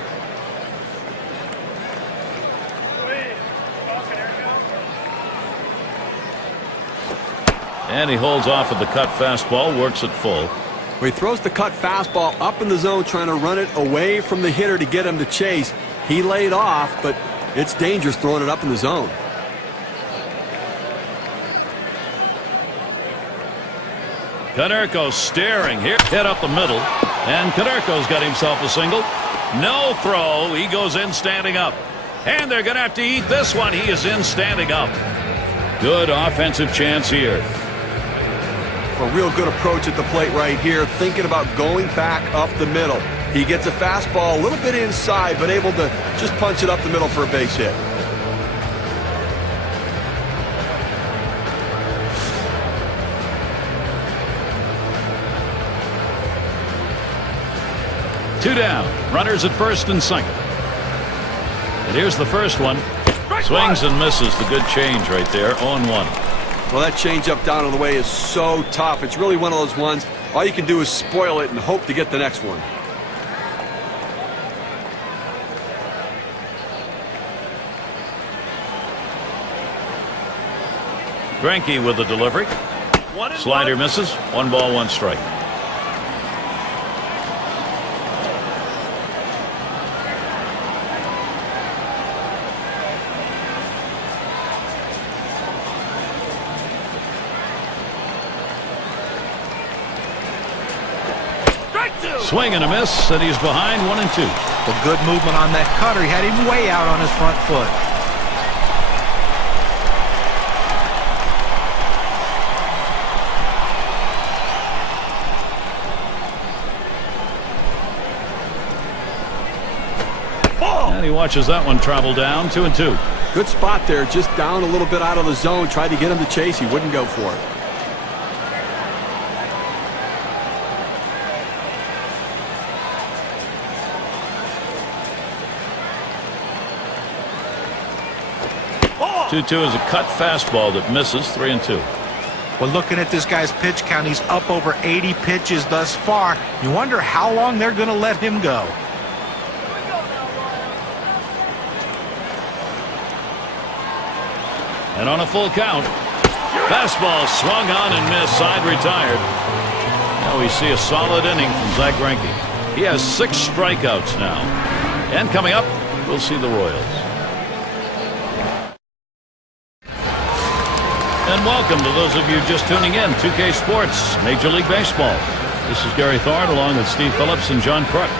And he holds off with the cut fastball, works it full. Well, he throws the cut fastball up in the zone, trying to run it away from the hitter to get him to chase. He laid off, but it's dangerous throwing it up in the zone. Konerko staring here, hit up the middle, and Konerko's got himself a single. No throw. He goes in standing up. And they're going to have to eat this one. He is in standing up. Good offensive chance here. A real good approach at the plate right here, thinking about going back up the middle. He gets a fastball a little bit inside, but able to just punch it up the middle for a base hit. Two down. Runners at first and second. And here's the first one. Swings and misses. The good change right there. 0-1. Well, that changeup down on the way is so tough. It's really one of those ones, all you can do is spoil it and hope to get the next one. Greinke with the delivery. Slider misses. 1 ball, 1 strike. Swing and a miss, and he's behind 1 and 2. A good movement on that cutter. He had him way out on his front foot. And he watches that one travel down. 2 and 2. Good spot there, just down a little bit out of the zone. Tried to get him to chase. He wouldn't go for it. Two is a cut fastball that misses. 3 and 2. Well, looking at this guy's pitch count, he's up over 80 pitches thus far. You wonder how long they're going to let him go. And on a full count, fastball swung on and missed. Side retired. Now we see a solid inning from Zack Greinke. He has 6 strikeouts now. And coming up, we'll see the Royals. And welcome to those of you just tuning in. 2K Sports, Major League Baseball. This is Gary Thorne along with Steve Phillips and John Kruk.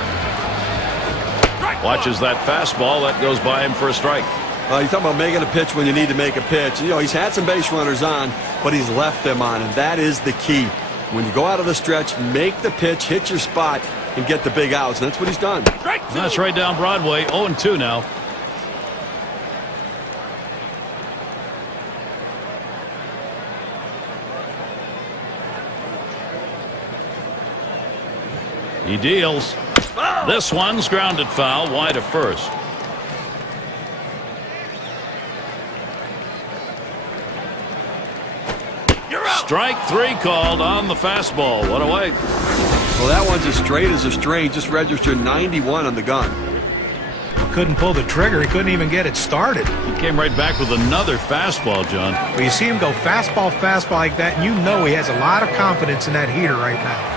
Watches that fastball. That goes by him for a strike. You're talking about making a pitch when you need to make a pitch. You know, he's had some base runners on, but he's left them on, and that is the key. When you go out of the stretch, make the pitch, hit your spot, and get the big outs, and that's what he's done. That's right down Broadway. 0-2 now. He deals. This one's grounded foul, wide of first. Strike 3 called on the fastball. What away. Well, that one's as straight as a string. Just registered 91 on the gun. He couldn't pull the trigger. He couldn't even get it started. He came right back with another fastball, John. Well, you see him go fastball, fastball like that, and you know he has a lot of confidence in that heater right now.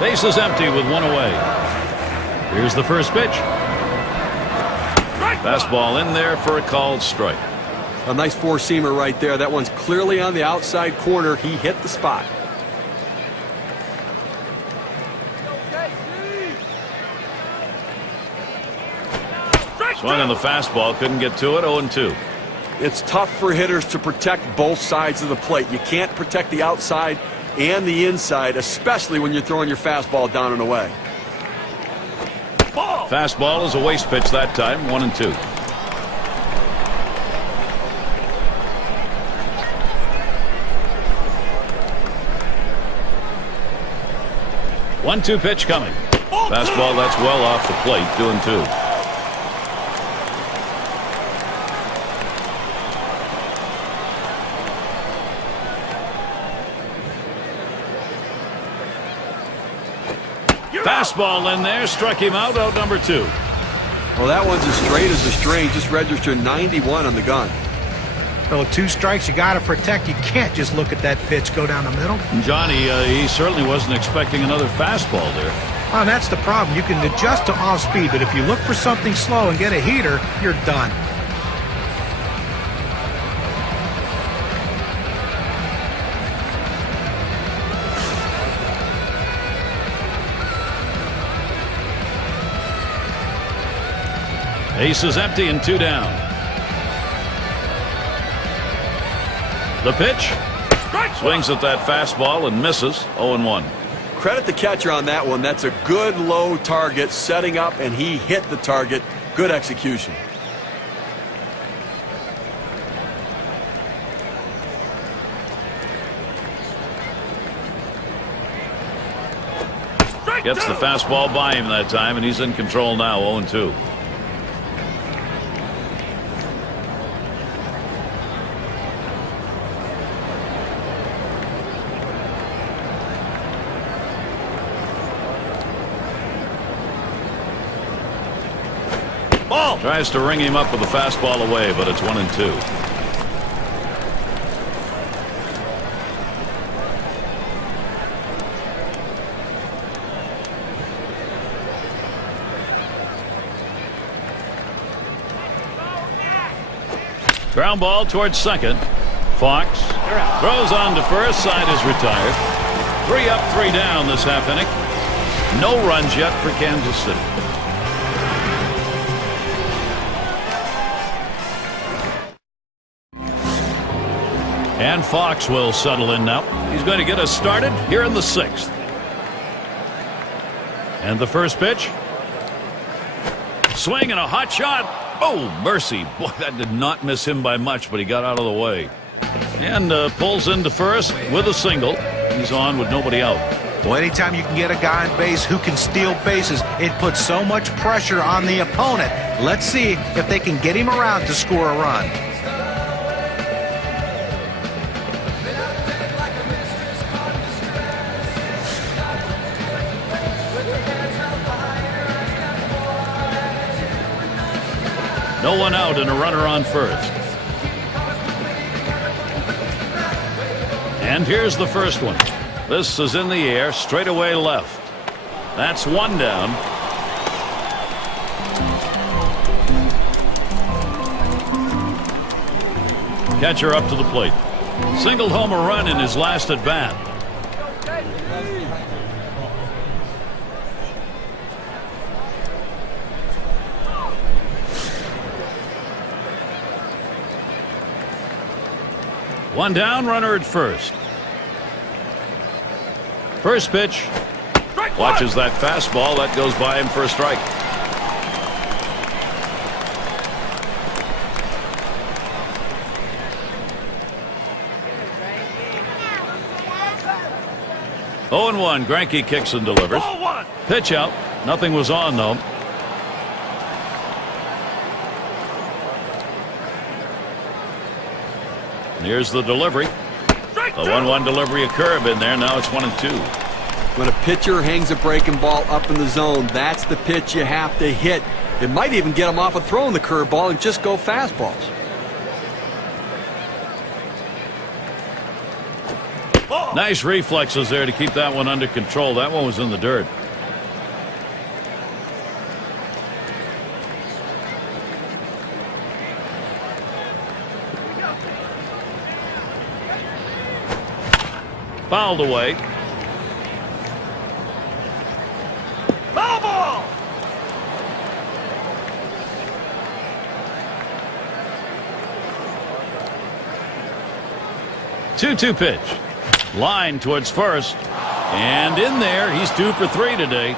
Base is empty with 1 away. Here's the first pitch. Fastball in there for a called strike. A nice four-seamer right there. That one's clearly on the outside corner. He hit the spot. Swung on the fastball, couldn't get to it. 0-2. It's tough for hitters to protect both sides of the plate. You can't protect the outside and the inside, especially when you're throwing your fastball down and away. Fastball is a waste pitch that time. 1-2. 1-2 pitch coming. Fastball that's well off the plate, 2-2. Fastball in there, struck him out number 2. Well, that one's as straight as a string. Just registered 91 on the gun. So 2 strikes, you got to protect. You can't just look at that pitch go down the middle. Johnny, he certainly wasn't expecting another fastball there. Well, that's the problem. You can adjust to off speed, but if you look for something slow and get a heater, you're done. Base is empty and 2 down. The pitch. Swings at that fastball and misses. 0-1. Credit the catcher on that one. That's a good low target setting up, and he hit the target. Good execution. Gets the fastball by him that time, and he's in control now. 0-2. Tries to ring him up with a fastball away, but it's 1-2. Ground ball towards second. Fox throws on to first. Side is retired. 3 up, 3 down this half inning. No runs yet for Kansas City. And Fox will settle in now. He's going to get us started here in the 6th. And the first pitch. Swing and a hot shot. Oh, mercy. Boy, that did not miss him by much, but he got out of the way. And pulls into first with a single. He's on with nobody out. Well, anytime you can get a guy on base who can steal bases, it puts so much pressure on the opponent. Let's see if they can get him around to score a run. No one out and a runner on first. And here's the first one. This is in the air, straight away left. That's 1 down. Catcher up to the plate. Singled home a run in his last at bat. One down, runner at first. First pitch. Watches that fastball. That goes by him for a strike. Oh, and 1. Greinke kicks and delivers. Pitch out. Nothing was on, though. Here's the delivery. The 1-1 delivery, a curve in there. Now it's 1-2. When a pitcher hangs a breaking ball up in the zone, that's the pitch you have to hit. It might even get him off of throwing the curveball and just go fastballs. Nice reflexes there to keep that one under control. That one was in the dirt. Fouled away. Foul ball! Two-two pitch. Line towards first. And in there, he's 2 for 3 today.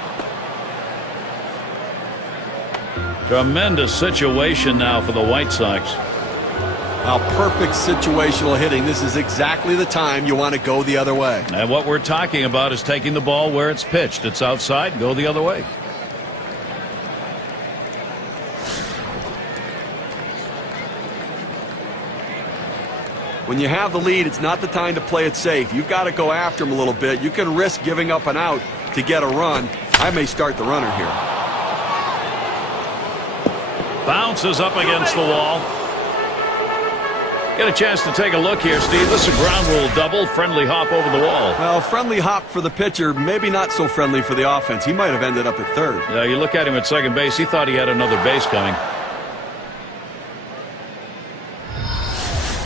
Tremendous situation now for the White Sox. Well, perfect situational hitting. This is exactly the time you want to go the other way. And what we're talking about is taking the ball where it's pitched. It's outside, go the other way. When you have the lead, it's not the time to play it safe. You've got to go after him a little bit. You can risk giving up an out to get a run. I may start the runner here. Bounces up against the wall. Get a chance to take a look here, Steve. This is a ground rule double. Friendly hop over the wall. Well, friendly hop for the pitcher, maybe not so friendly for the offense. He might have ended up at third. Yeah, you look at him at second base. He thought he had another base coming.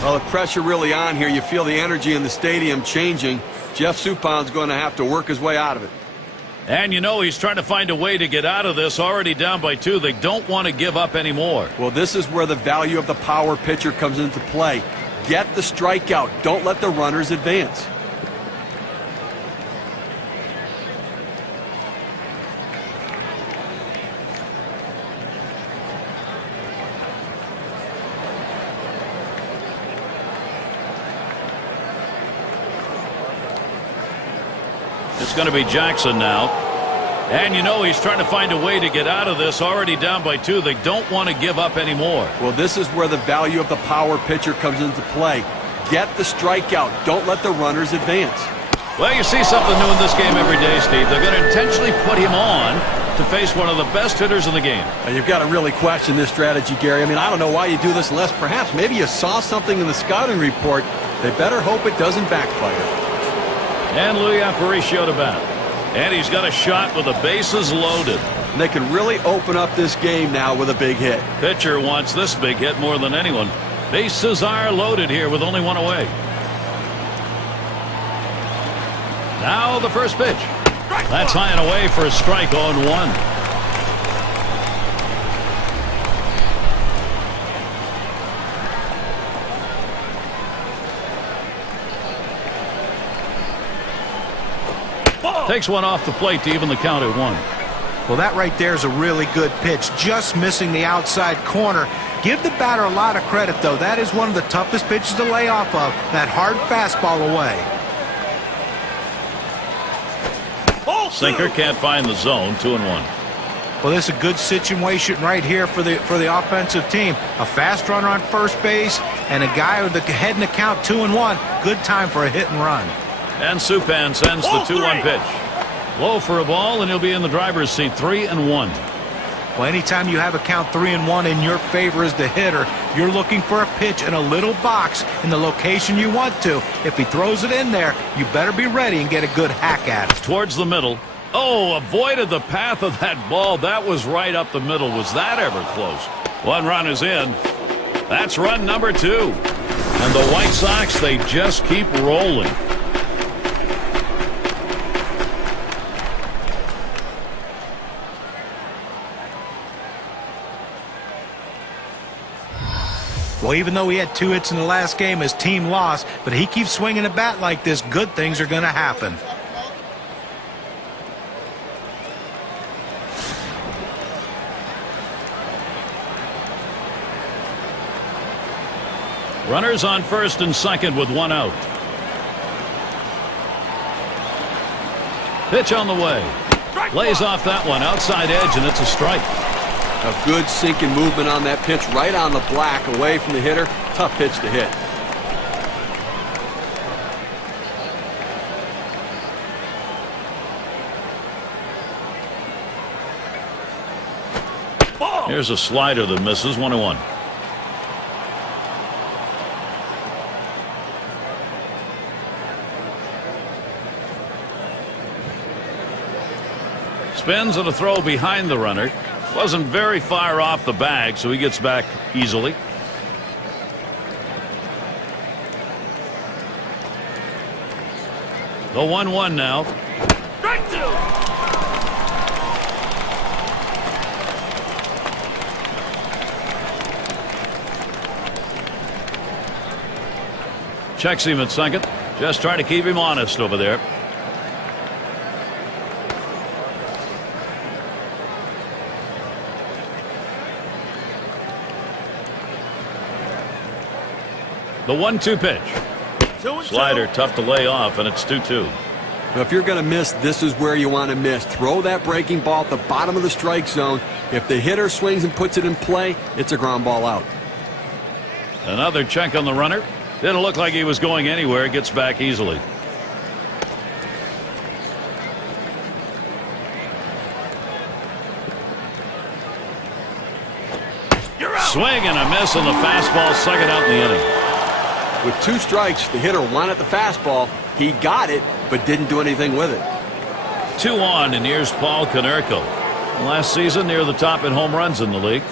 Well, the pressure really on here. You feel the energy in the stadium changing. Jeff Supon's going to have to work his way out of it. And you know he's trying to find a way to get out of this. Already down by 2. They don't want to give up anymore. Well, this is where the value of the power pitcher comes into play. Get the strikeout. Don't let the runners advance. It's going to be Jackson now. And you know he's trying to find a way to get out of this. Already down by 2. They don't want to give up anymore. Well, this is where the value of the power pitcher comes into play. Get the strikeout. Don't let the runners advance. Well, you see something new in this game every day, Steve. They're going to intentionally put him on to face one of the best hitters in the game. And you've got to really question this strategy, Gary. I mean, I don't know why you do this unless perhaps maybe you saw something in the scouting report. They better hope it doesn't backfire. And Louis Aparicio to bat. And he's got a shot with the bases loaded. And they can really open up this game now with a big hit. Pitcher wants this big hit more than anyone. Bases are loaded here with only one away. Now the first pitch. That's high and away for a strike on 1. Takes one off the plate to even the count at 1. Well, that right there is a really good pitch. Just missing the outside corner. Give the batter a lot of credit, though. That is one of the toughest pitches to lay off of. That hard fastball away. Sinker can't find the zone. 2-1. Well, this is a good situation right here for the offensive team. A fast runner on first base and a guy with the head in the count. 2-1. Good time for a hit and run. And Supan sends the 2-1 pitch. Low for a ball, and he'll be in the driver's seat. 3-1. Well, anytime you have a count 3-1 in your favor as the hitter, you're looking for a pitch in a little box in the location you want to. If he throws it in there, you better be ready and get a good hack at it. Towards the middle. Oh, avoided the path of that ball. That was right up the middle. Was that ever close? 1 run is in. That's run number 2. And the White Sox, they just keep rolling. Well, even though he had 2 hits in the last game, his team lost, but he keeps swinging a bat like this, good things are going to happen. Runners on first and second with 1 out. Pitch on the way. Lays off that one. Outside edge, and it's a strike. A good sinking movement on that pitch, right on the black, away from the hitter. Tough pitch to hit. Here's a slider that misses. 1-1. Spins and a throw behind the runner. Wasn't very far off the bag, so he gets back easily. The 1-1 now. Strike 2. Checks him at second. Just trying to keep him honest over there. The 1-2 pitch. Slider tough to lay off, and it's 2-2. Now, if you're going to miss, this is where you want to miss. Throw that breaking ball at the bottom of the strike zone. If the hitter swings and puts it in play, it's a ground ball out. Another check on the runner. Didn't look like he was going anywhere. Gets back easily. Swing and a miss on the fastball. Second out in the inning. With 2 strikes, the hitter wanted the fastball. He got it, but didn't do anything with it. 2 on, and here's Paul Konerko. Last season near the top in home runs in the league.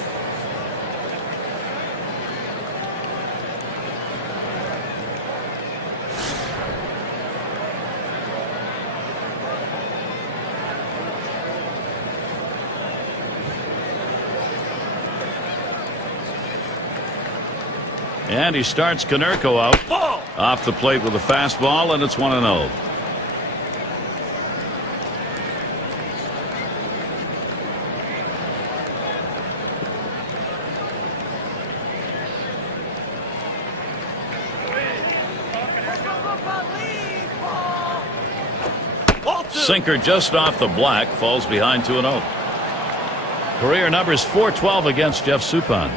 And he starts Konerko out. Off the plate with a fastball, and it's 1-0. Sinker just off the black, falls behind 2-0. Career numbers .412 against Jeff Suppan.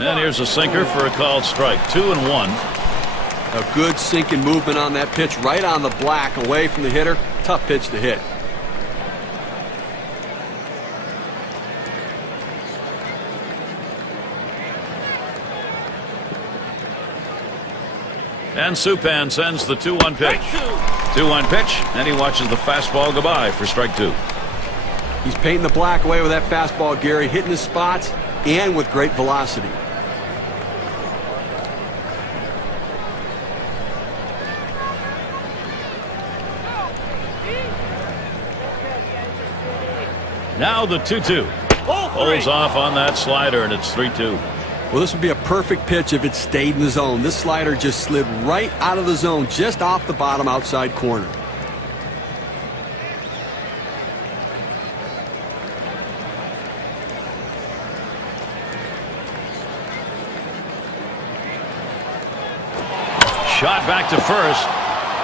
And here's a sinker for a called strike. 2-1. A good sinking movement on that pitch, right on the black, away from the hitter. Tough pitch to hit. And Suppan sends the 2-1 pitch. 2-1 pitch, and he watches the fastball go by for strike 2. He's painting the black away with that fastball, Gary, hitting his spots and with great velocity. Now the 2-2. Holds off on that slider, and it's 3-2. Well, this would be a perfect pitch if it stayed in the zone. This slider just slid right out of the zone, just off the bottom outside corner. Shot back to first.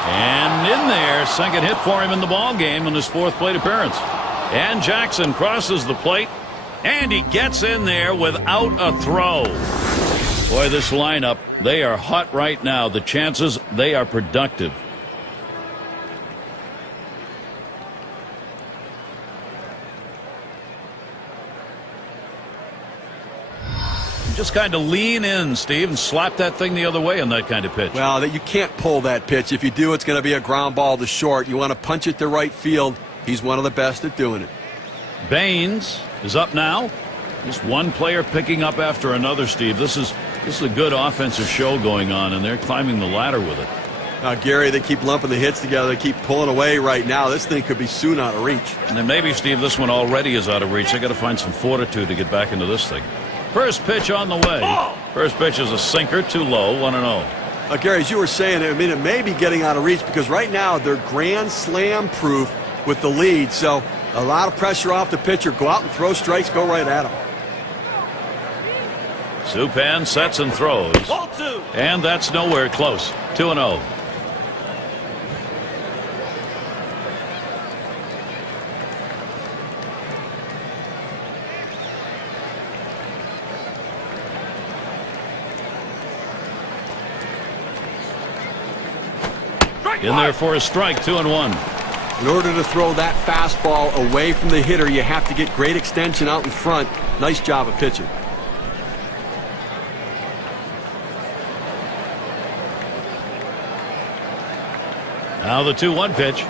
And in there, second hit for him in the ball game in his 4th plate appearance. And Jackson crosses the plate, and he gets in there without a throw. Boy, this lineup, they are hot right now. The chances, they are productive. Just kind of lean in, Steve, and slap that thing the other way on that kind of pitch. Well, you can't pull that pitch. If you do, it's going to be a ground ball to short. You want to punch it to right field. He's one of the best at doing it. Baines is up now. Just one player picking up after another, Steve. This is a good offensive show going on, and they're climbing the ladder with it. Now, Gary, they keep lumping the hits together. They keep pulling away right now. This thing could be soon out of reach. And then maybe, Steve, this one already is out of reach. They got to find some fortitude to get back into this thing. First pitch on the way. First pitch is a sinker, too low, 1-0. Gary, as you were saying, I mean, it may be getting out of reach because right now they're grand slam proof with the lead. So a lot of pressure off the pitcher. Go out and throw strikes, go right at him. Suppan sets and throws. And that's nowhere close. 2-0. In there for a strike, 2-1. In order to throw that fastball away from the hitter, you have to get great extension out in front. Nice job of pitching. Now the 2-1 pitch.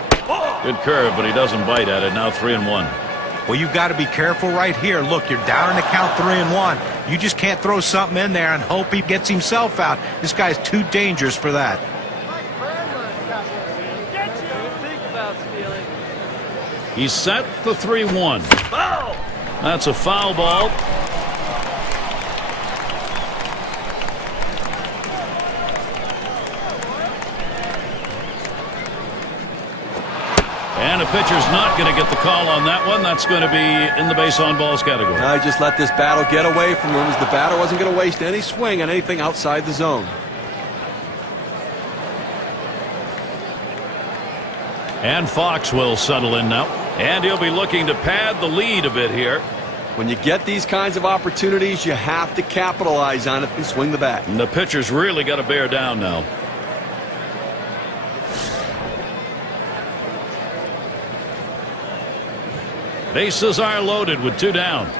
Good curve, but he doesn't bite at it. Now 3-1. Well, you've got to be careful right here. Look, you're down in the count 3-1. You just can't throw something in there and hope he gets himself out. This guy's too dangerous for that. He set the 3-1. That's a foul ball. the pitcher's not going to get the call on that one. That's going to be in the base on balls category. I just let this battle get away from him, as the batter wasn't going to waste any swing on anything outside the zone. And Fox will settle in now. And he'll be looking to pad the lead a bit here. When you get these kinds of opportunities, you have to capitalize on it and swing the bat. And the pitcher's really got to bear down now. Bases are loaded with 2 down.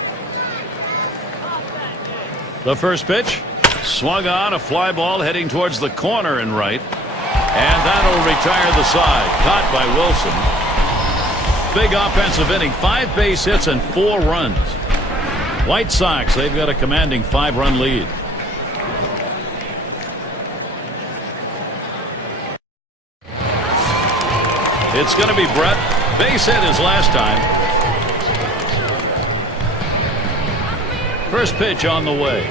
The first pitch swung on, a fly ball heading towards the corner and right. And that'll retire the side. Caught by Wilson. Big offensive inning. 5 base hits and 4 runs. White Sox, they've got a commanding 5-run lead. It's going to be Brett. Base hit his last time. First pitch on the way.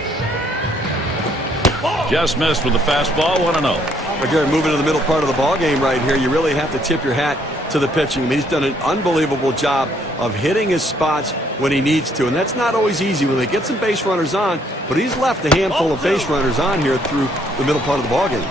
Just missed with the fastball. 1-0. Again, moving to the middle part of the ball game right here, you really have to tip your hat to the pitching. I mean, he's done an unbelievable job of hitting his spots when he needs to, and that's not always easy when they get some base runners on, but he's left a handful of base runners on here through the middle part of the ball game.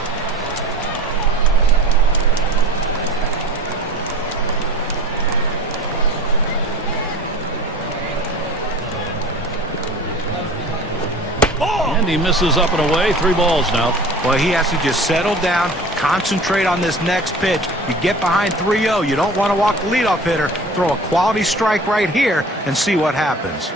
And he misses up and away. 3 balls now. Well, he has to just settle down, concentrate on this next pitch. You get behind 3-0, you don't want to walk the leadoff hitter. Throw a quality strike right here and see what happens.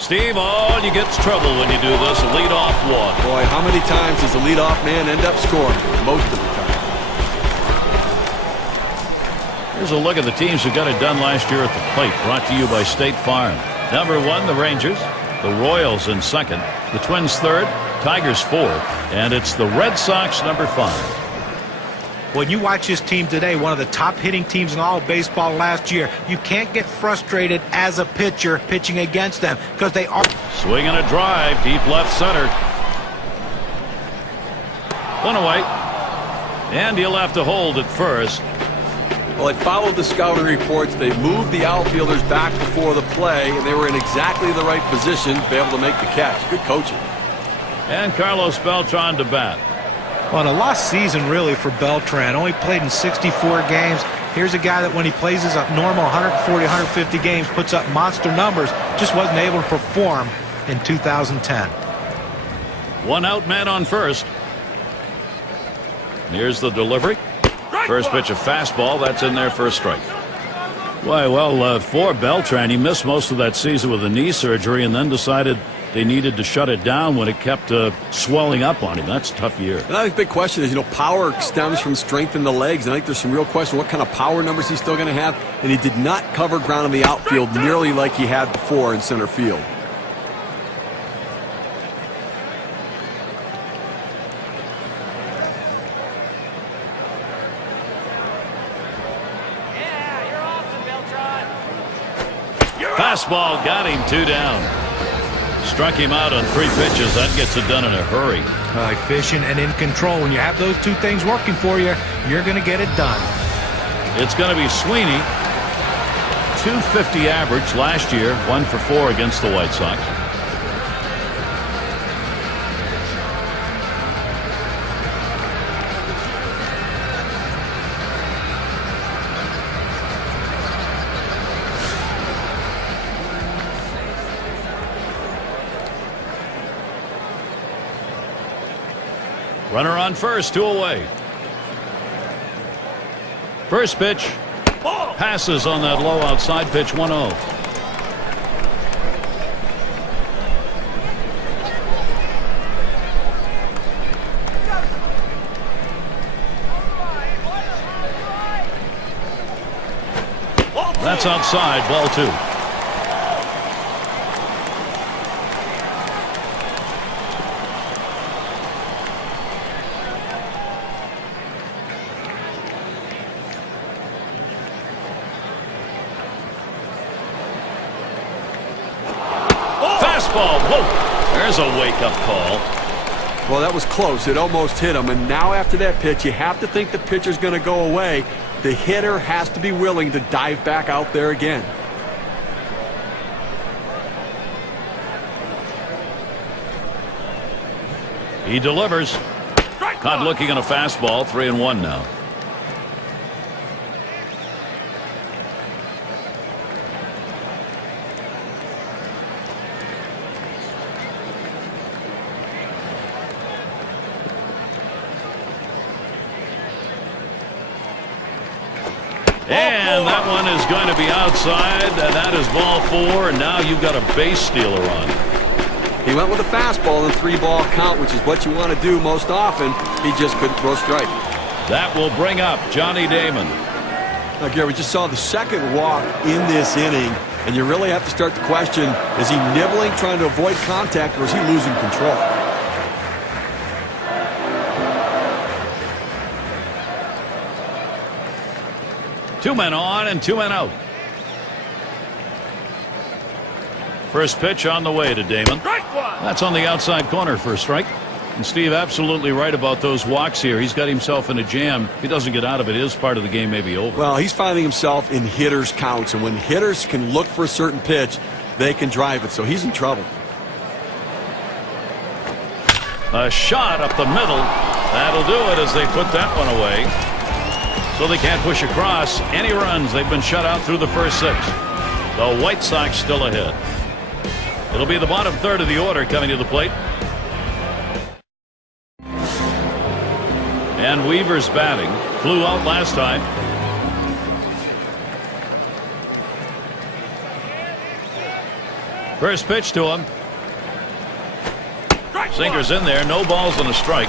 Steve, all you get is trouble when you do this. A leadoff walk. Boy, how many times does the leadoff man end up scoring? Most of the time. Here's a look at the teams who got it done last year at the plate. Brought to you by State Farm. Number 1, the Rangers. The Royals in 2nd. The Twins 3rd. Tigers 4th. And it's the Red Sox number 5. When you watch this team today, one of the top hitting teams in all of baseball last year, you can't get frustrated as a pitcher pitching against them because they are. Swinging a drive. Deep left center. 1 away. And he'll have to hold at first. Well, they followed the scouting reports. They moved the outfielders back before the play, and they were in exactly the right position to be able to make the catch. Good coaching. And Carlos Beltran to bat. Well, a lost season really for Beltran. Only played in 64 games. Here's a guy that when he plays his normal 140, 150 games, puts up monster numbers. Just wasn't able to perform in 2010. 1 out, man on first. Here's the delivery. First pitch, a fastball. That's in there for a strike. Why, well, for Beltran, he missed most of that season with a knee surgery and then decided they needed to shut it down when it kept swelling up on him. That's a tough year. And I think the big question is, power stems from strength in the legs. And I think there's some real question what kind of power numbers he's still going to have. And he did not cover ground in the outfield nearly like he had before in center field. Fastball got him. 2 down. Struck him out on 3 pitches. That gets it done in a hurry. Efficient and in control. When you have those 2 things working for you, you're going to get it done. It's going to be Sweeney. .250 average last year. 1 for 4 against the White Sox. Runner on first, 2 away. First pitch. Passes on that low outside pitch. 1-0. That's outside. Ball 2. Fastball. Whoa. There's a wake-up call. Well, that was close. It almost hit him. And now after that pitch, you have to think the pitcher's going to go away. The hitter has to be willing to dive back out there again. He delivers. Caught looking at a fastball. 3-1 now. And that one is going to be outside. And that is ball 4. And now you've got a base stealer on. He went with a fastball and 3-ball count, which is what you want to do most often. He just couldn't throw strike. That will bring up Johnny Damon. Now, Gary, we just saw the second walk in this inning, and you really have to start to question, is he nibbling, trying to avoid contact, or is he losing control? Two men on and 2 men out. First pitch on the way to Damon. That's on the outside corner for a strike. And Steve, absolutely right about those walks here. He's got himself in a jam. If he doesn't get out of it, his part of the game may be over. Well, he's finding himself in hitters' counts, and when hitters can look for a certain pitch, they can drive it, so he's in trouble. A shot up the middle. That'll do it as they put that one away. So they can't push across any runs. They've been shut out through the first 6. The White Sox still ahead. It'll be the bottom third of the order coming to the plate. And Weaver's batting. Flew out last time. First pitch to him. Sinker's in there. No balls and a strike.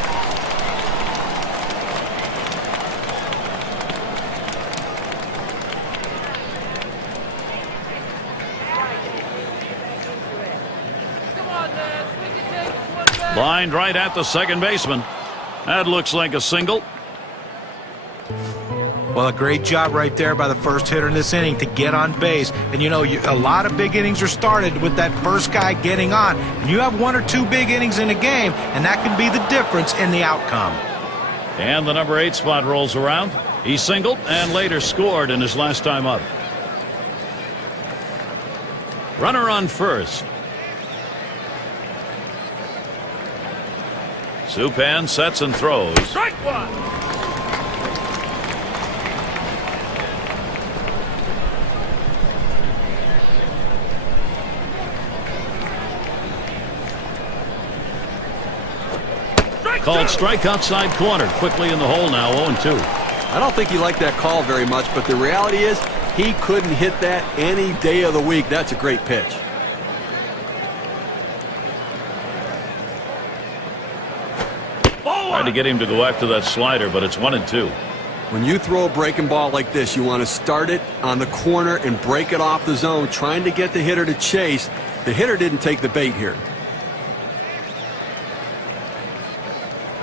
Lined right at the second baseman. That looks like a single. Well, a great job right there by the first hitter in this inning to get on base. And, you know, a lot of big innings are started with that first guy getting on. And you have 1 or 2 big innings in a game, and that can be the difference in the outcome. And the number 8 spot rolls around. He singled and later scored in his last time up. Runner on first. Supan sets and throws. Strike 1. Called strike outside corner. Quickly in the hole now. 0-2. I don't think he liked that call very much, but the reality is he couldn't hit that any day of the week. That's a great pitch. Tried to get him to go after that slider, but it's 1-2. When you throw a breaking ball like this, you want to start it on the corner and break it off the zone, trying to get the hitter to chase. The hitter didn't take the bait here.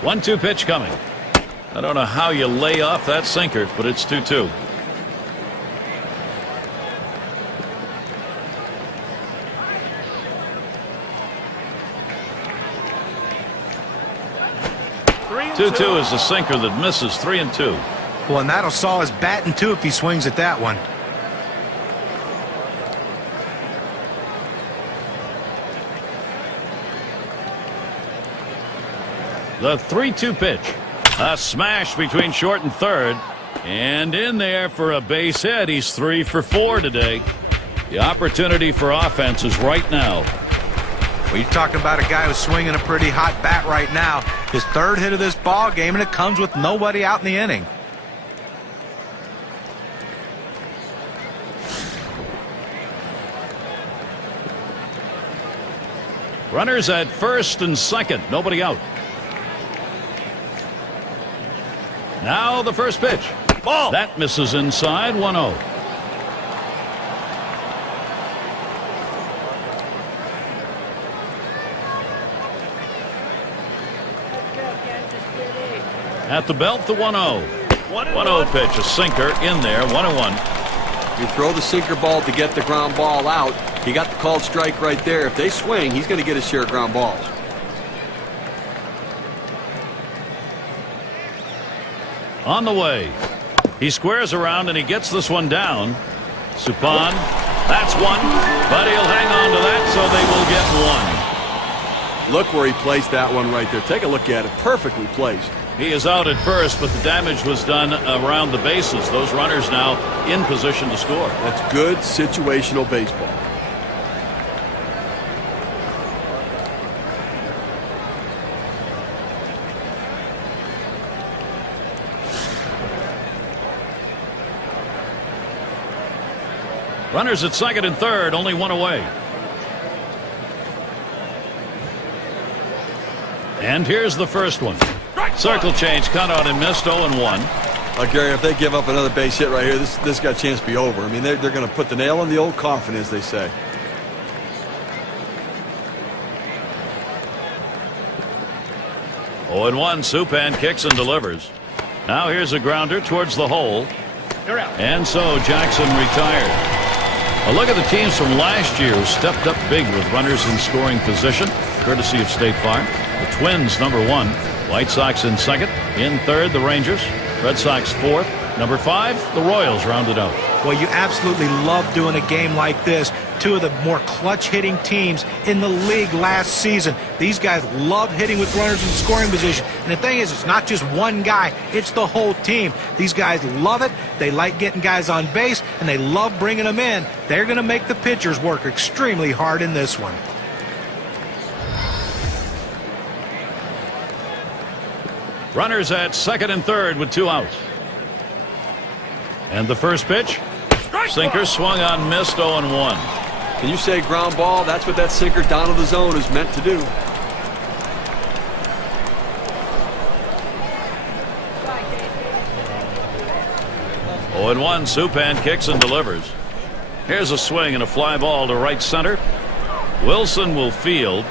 1-2 pitch coming. I don't know how you lay off that sinker, but it's 2-2. Two is the sinker that misses. 3-2. Well, and that'll saw his batting too if he swings at that one. The 3-2 pitch. A smash between short and third. And in there for a base hit. He's 3 for 4 today. The opportunity for offense is right now. Well, you're talking about a guy who's swinging a pretty hot bat right now. His third hit of this ball game, and it comes with nobody out in the inning. Runners at first and second. Nobody out. Now the first pitch. Ball. That misses inside. 1-0. At the belt, the 1-0. 1-0 pitch, a sinker in there. 1-1. You throw the sinker ball to get the ground ball out. He got the called strike right there. If they swing, he's going to get his share of ground balls. On the way. He squares around and he gets this one down. Suppan. That's one. But he'll hang on to that, so they will get one. Look where he placed that one right there. Take a look at it. Perfectly placed. He is out at first, but the damage was done around the bases. Those runners now in position to score. That's good situational baseball. Runners at second and third, only one away. And here's the first one. Circle change, cut out and missed. 0-1. Gary, if they give up another base hit right here, this got a chance to be over. I mean, they're going to put the nail in the old coffin, as they say. Oh, and 1. Suppan kicks and delivers. Now here's a grounder towards the hole. And so Jackson retired. A look at the teams from last year who stepped up big with runners in scoring position, courtesy of State Farm. The Twins, number 1. White Sox in second. In third, the Rangers. Red Sox fourth. Number 5, the Royals rounded out. Well, you absolutely love doing a game like this. Two of the more clutch hitting teams in the league last season. These guys love hitting with runners in scoring position. And the thing is, it's not just one guy, it's the whole team. These guys love it. They like getting guys on base, and they love bringing them in. They're going to make the pitchers work extremely hard in this one. Runners at second and third with 2 outs. And the first pitch. Sinker swung on, missed. 0-1. Can you say ground ball? That's what that sinker down to the zone is meant to do. Oh, and 1. Suppan kicks and delivers. Here's a swing and a fly ball to right center. Wilson will field.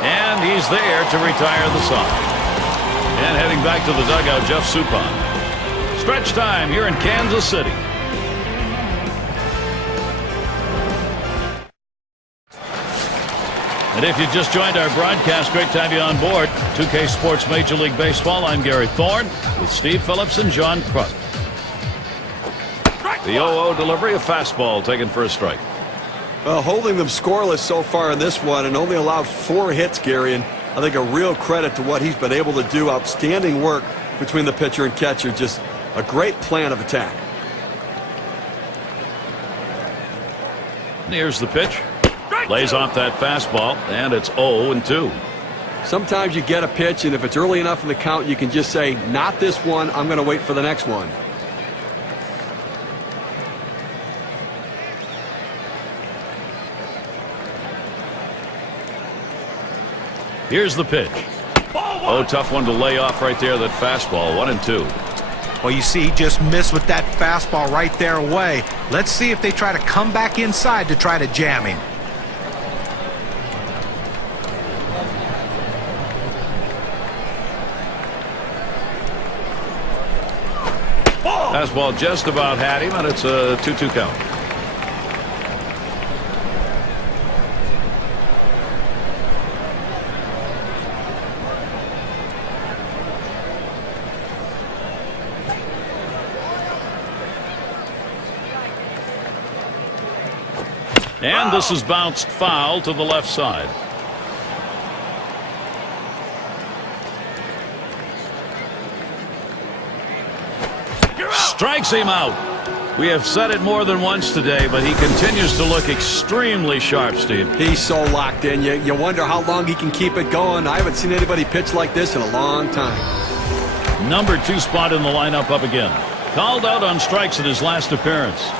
And he's there to retire the side. And heading back to the dugout, Jeff Suppan. Stretch time here in Kansas City. And if you just joined our broadcast, great to have you on board. 2K Sports Major League Baseball. I'm Gary Thorne with Steve Phillips and John Kruk. The 0-0 delivery, a fastball taken for a strike. Holding them scoreless so far in this one and only allowed 4 hits, Gary. And I think a real credit to what he's been able to do. Outstanding work between the pitcher and catcher. Just a great plan of attack. Here's the pitch. Lays off that fastball, and it's 0-2. Sometimes you get a pitch, and if it's early enough in the count, you can just say, not this one, I'm going to wait for the next one. Here's the pitch. Oh, tough one to lay off right there, that fastball. 1-2. Well, you see, he just missed with that fastball right there away. Let's see if they try to come back inside to try to jam him. Fastball just about had him, and it's a 2-2 count. And this is bounced foul to the left side. Strikes him out. We have said it more than once today, but he continues to look extremely sharp, Steve. He's so locked in. You wonder how long he can keep it going. I haven't seen anybody pitch like this in a long time. Number 2 spot in the lineup up again. Called out on strikes in his last appearance.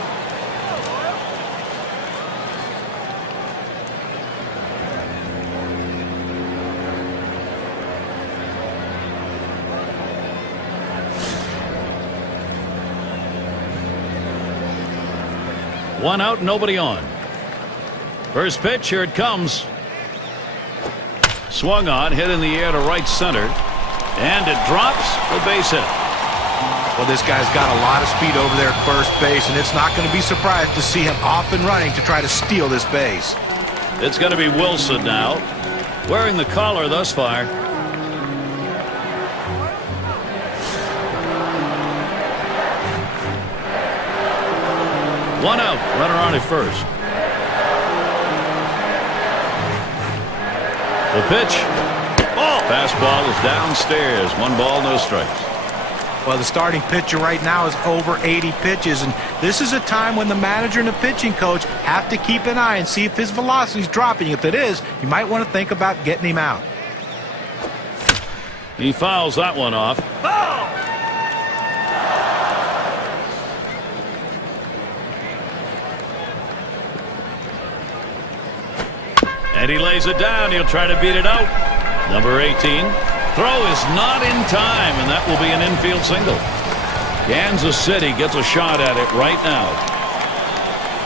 One out, nobody on. First pitch, here it comes. Swung on, hit in the air to right center. And it drops, the base hit. Well, this guy's got a lot of speed over there at first base, and it's not going to be surprised to see him off and running to try to steal this base. It's going to be Wilson now, wearing the collar thus far. One out. Runner on at first. The pitch. Fastball is downstairs. 1 ball, no strikes. Well, the starting pitcher right now is over 80 pitches, and this is a time when the manager and the pitching coach have to keep an eye and see if his velocity is dropping. If it is, you might want to think about getting him out. He fouls that one off. And he lays it down. He'll try to beat it out. Number 18. Throw is not in time, and that will be an infield single. Kansas City gets a shot at it right now.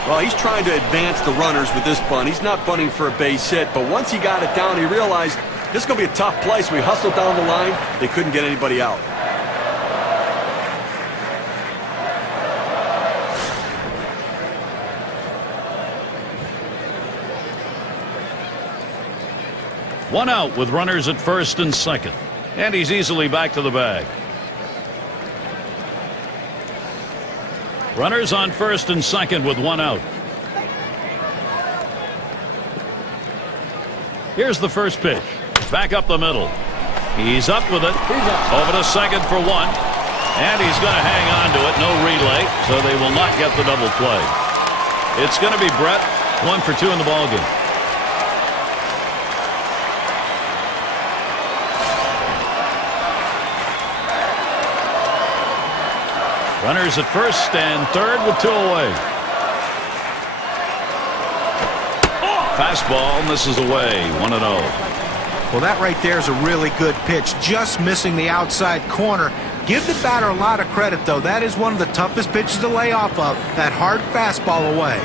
Well, he's trying to advance the runners with this bunt. He's not bunting for a base hit, but once he got it down, he realized this is going to be a tough play, so he hustled down the line. They couldn't get anybody out. One out with runners at first and second. And he's easily back to the bag. Runners on first and second with 1 out. Here's the first pitch. Back up the middle. He's up with it. Over to second for 1. And he's going to hang on to it. No relay, so they will not get the double play. It's going to be Brett. 1 for 2 in the ballgame. Runners at first and third with 2 away. Fastball misses away. 1-0. Well, that right there is a really good pitch, just missing the outside corner. Give the batter a lot of credit, though. That is one of the toughest pitches to lay off of, that hard fastball away.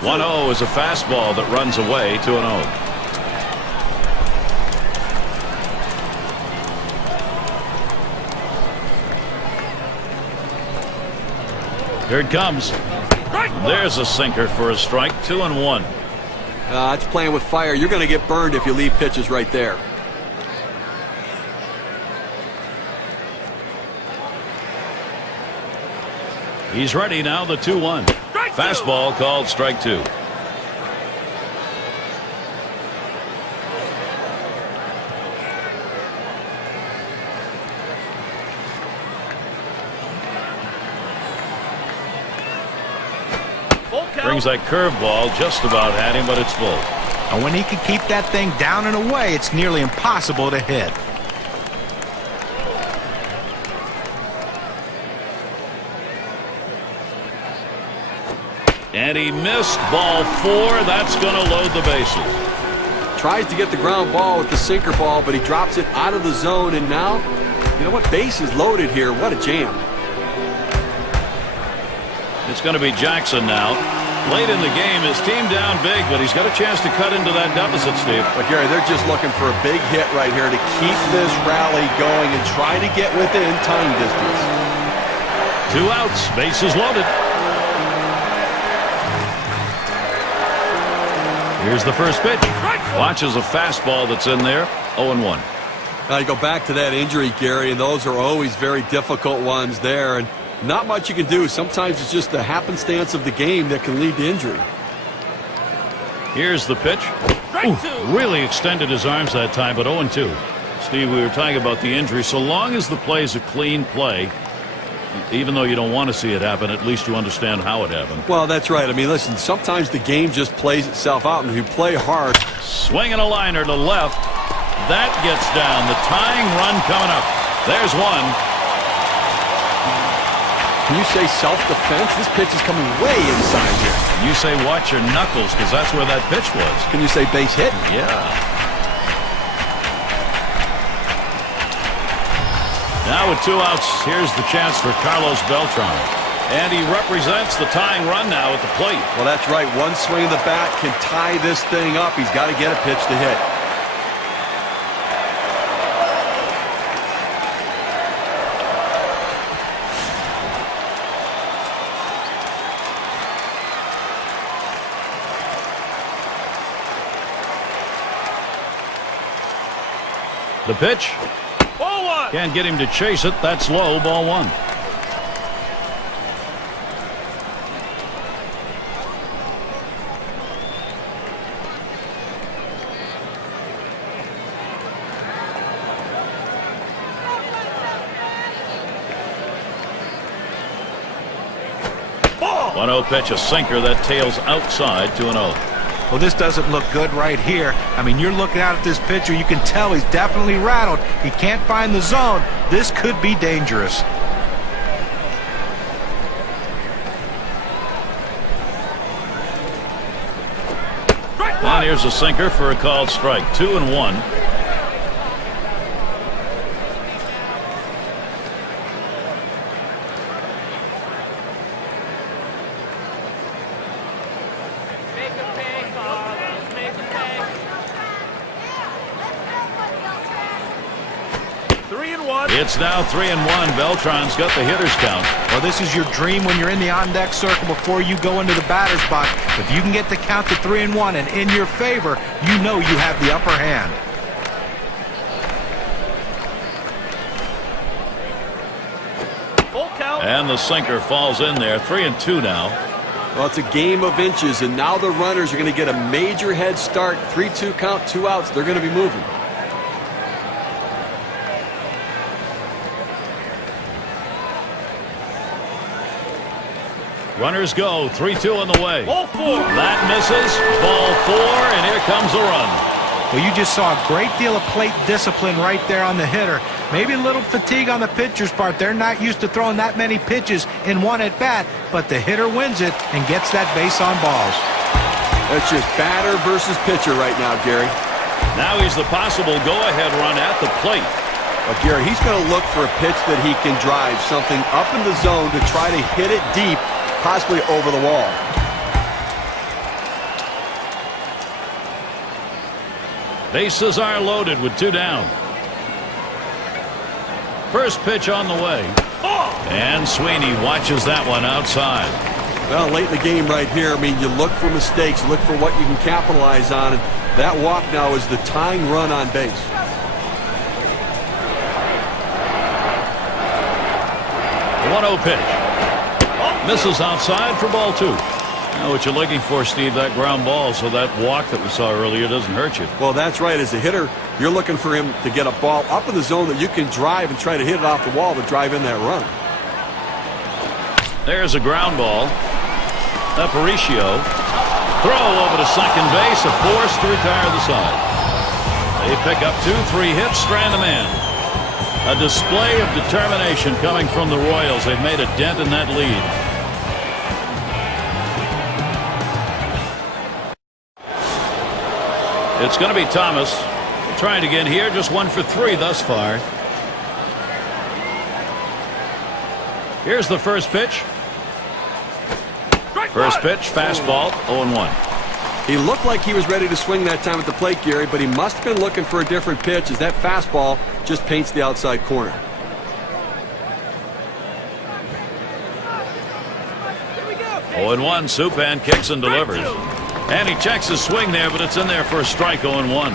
One 1-0 is a fastball that runs away. 2-0. Here it comes. There's a sinker for a strike. 2-1. It's playing with fire. You're going to get burned if you leave pitches right there. He's ready now. The 2-1. Fastball called strike 2. Brings that curveball, just about had him, but it's full. And when he can keep that thing down and away, it's nearly impossible to hit. And he missed ball 4. That's going to load the bases. Tries to get the ground ball with the sinker ball, but he drops it out of the zone. And now, you know what? Base is loaded here. What a jam. It's going to be Jackson now. Late in the game, his team down big, but he's got a chance to cut into that deficit, Steve. But Gary, they're just looking for a big hit right here to keep this rally going and try to get within time distance. 2 outs, bases loaded. Here's the first pitch. Watches a fastball that's in there. 0-1. Now you go back to that injury, Gary, and those are always very difficult ones there. And not much you can do. Sometimes it's just the happenstance of the game that can lead to injury. Here's the pitch. Really extended his arms that time, but 0-2. Steve, we were talking about the injury. So long as the play is a clean play, even though you don't want to see it happen, at least you understand how it happened. Well, that's right. I mean, listen, sometimes the game just plays itself out, and if you play hard. Swinging a liner to left. That gets down. The tying run coming up. There's one. Can you say self-defense? This pitch is coming way inside here. You say watch your knuckles, because that's where that pitch was. Can you say base hit? Yeah. Now with 2 outs, here's the chance for Carlos Beltran. And he represents the tying run now at the plate. Well, that's right. One swing of the bat can tie this thing up. He's got to get a pitch to hit. The pitch. Ball 1. Can't get him to chase it. That's low. Ball 1. Ball. 1-0 pitch, a sinker that tails outside 2-0. Well, this doesn't look good right here. I mean, you're looking out at this pitcher. You can tell he's definitely rattled. He can't find the zone. This could be dangerous. And here's a sinker for a called strike. 2-1. It's now 3-1. Beltran's got the hitter's count. Well, this is your dream when you're in the on-deck circle before you go into the batter's box. If you can get the count to 3-1 and in your favor, you know you have the upper hand. Full count. And the sinker falls in there. 3-2 now. Well, it's a game of inches, and now the runners are going to get a major head start. 3-2 count, 2 outs. They're going to be moving. Runners go. 3-2 on the way. Ball 4. That misses. Ball 4, and here comes the run. Well, you just saw a great deal of plate discipline right there on the hitter. Maybe a little fatigue on the pitcher's part. They're not used to throwing that many pitches in one at bat, but the hitter wins it and gets that base on balls. That's just batter versus pitcher right now, Gary. Now he's the possible go-ahead run at the plate. Well, Gary, he's going to look for a pitch that he can drive, something up in the zone to try to hit it deep, possibly over the wall. Bases are loaded with 2 down. First pitch on the way. And Sweeney watches that one outside. Well, late in the game right here, I mean, you look for mistakes, look for what you can capitalize on, and that walk now is the tying run on base. The 1-0 pitch. Misses outside for ball 2. Now what you're looking for, Steve, that ground ball, so that walk that we saw earlier doesn't hurt you. Well, that's right. As a hitter, you're looking for him to get a ball up in the zone that you can drive and try to hit it off the wall to drive in that run. There's a ground ball. Aparicio. Throw over to second base, a force to retire the side. They pick up 2-3 hits, strand a man. A display of determination coming from the Royals. They've made a dent in that lead. It's going to be Thomas trying again here. Just 1 for 3 thus far. Here's the first pitch. First pitch, fastball, 0-1. He looked like he was ready to swing that time at the plate, Gary, but he must have been looking for a different pitch as that fastball just paints the outside corner. Here we go. 0-1, Supan kicks and delivers. And he checks his swing there, but it's in there for a strike. 0-1.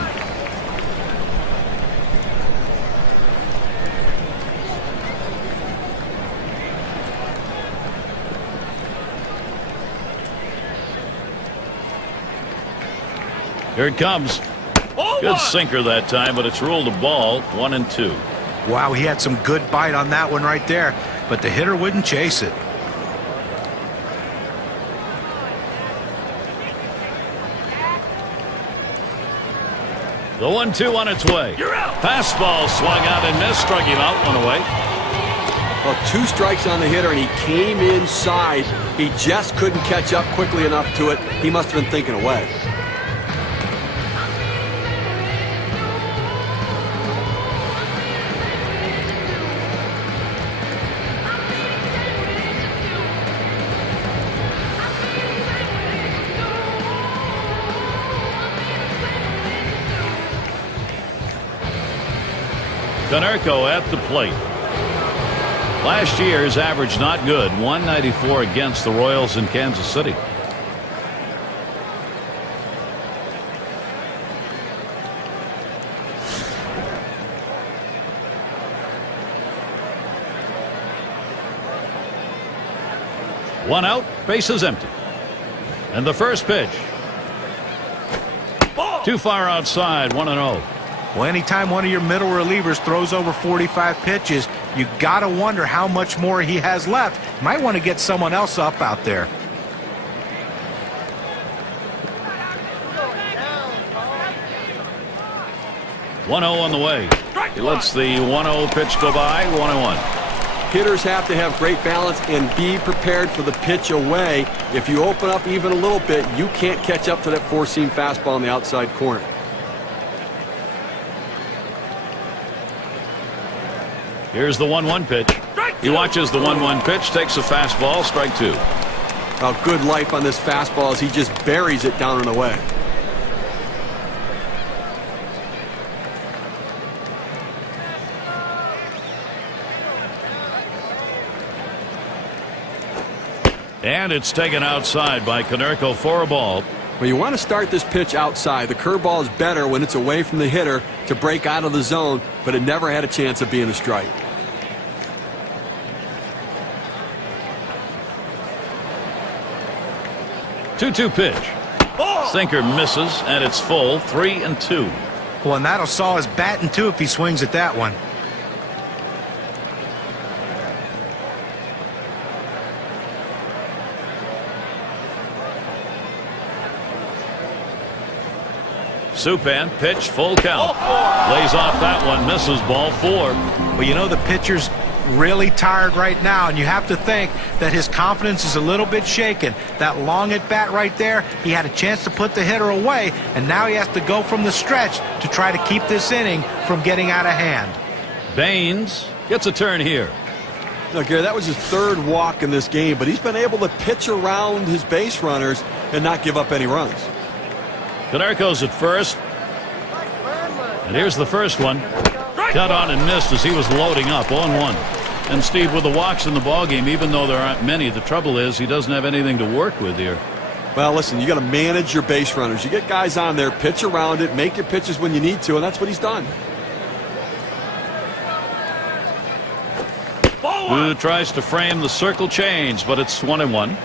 Here it comes. Good sinker that time, but it's ruled a ball. 1-2. Wow, he had some good bite on that one right there, but the hitter wouldn't chase it. The 1-2 on its way. You're out. Fastball swung out and missed. Struck him out. 1 away. Well, 2 strikes on the hitter, and he came inside. He just couldn't catch up quickly enough to it. He must have been thinking away. Konerko at the plate. Last year's average not good, 194 against the Royals in Kansas City. One out, bases empty. And the first pitch. Too far outside, 1-0. Well, anytime one of your middle relievers throws over 45 pitches, you got to wonder how much more he has left. Might want to get someone else up out there. One 0 on the way. He lets the 1-0 pitch go by, 1-1. Hitters have to have great balance and be prepared for the pitch away. If you open up even a little bit, you can't catch up to that four-seam fastball on the outside corner. Here's the 1-1 pitch. He watches the 1-1 pitch, takes a fastball, strike two. A good life on this fastball as he just buries it down and away. And it's taken outside by Konerko for a ball. Well, you want to start this pitch outside. The curveball is better when it's away from the hitter to break out of the zone, but it never had a chance of being a strike. Two-two pitch. Sinker misses, and it's full, 3-2. Well, and that'll saw his bat in two if he swings at that one. Supan, pitch, full count. Lays off that one, misses, ball four. Well, you know, the pitcher's really tired right now, and you have to think that his confidence is a little bit shaken. That long at bat right there, he had a chance to put the hitter away, and now he has to go from the stretch to try to keep this inning from getting out of hand. Baines gets a turn here. Look, Gary, that was his third walk in this game, but he's been able to pitch around his base runners and not give up any runs. Konerko's at first. And here's the first one. Cut on and missed as he was loading up, 0-1. And Steve, with the walks in the ballgame, even though there aren't many, the trouble is he doesn't have anything to work with here. Well, listen, you got to manage your base runners. You get guys on there, pitch around it, make your pitches when you need to, and that's what he's done. Who tries to frame the circle change, but it's 1-1.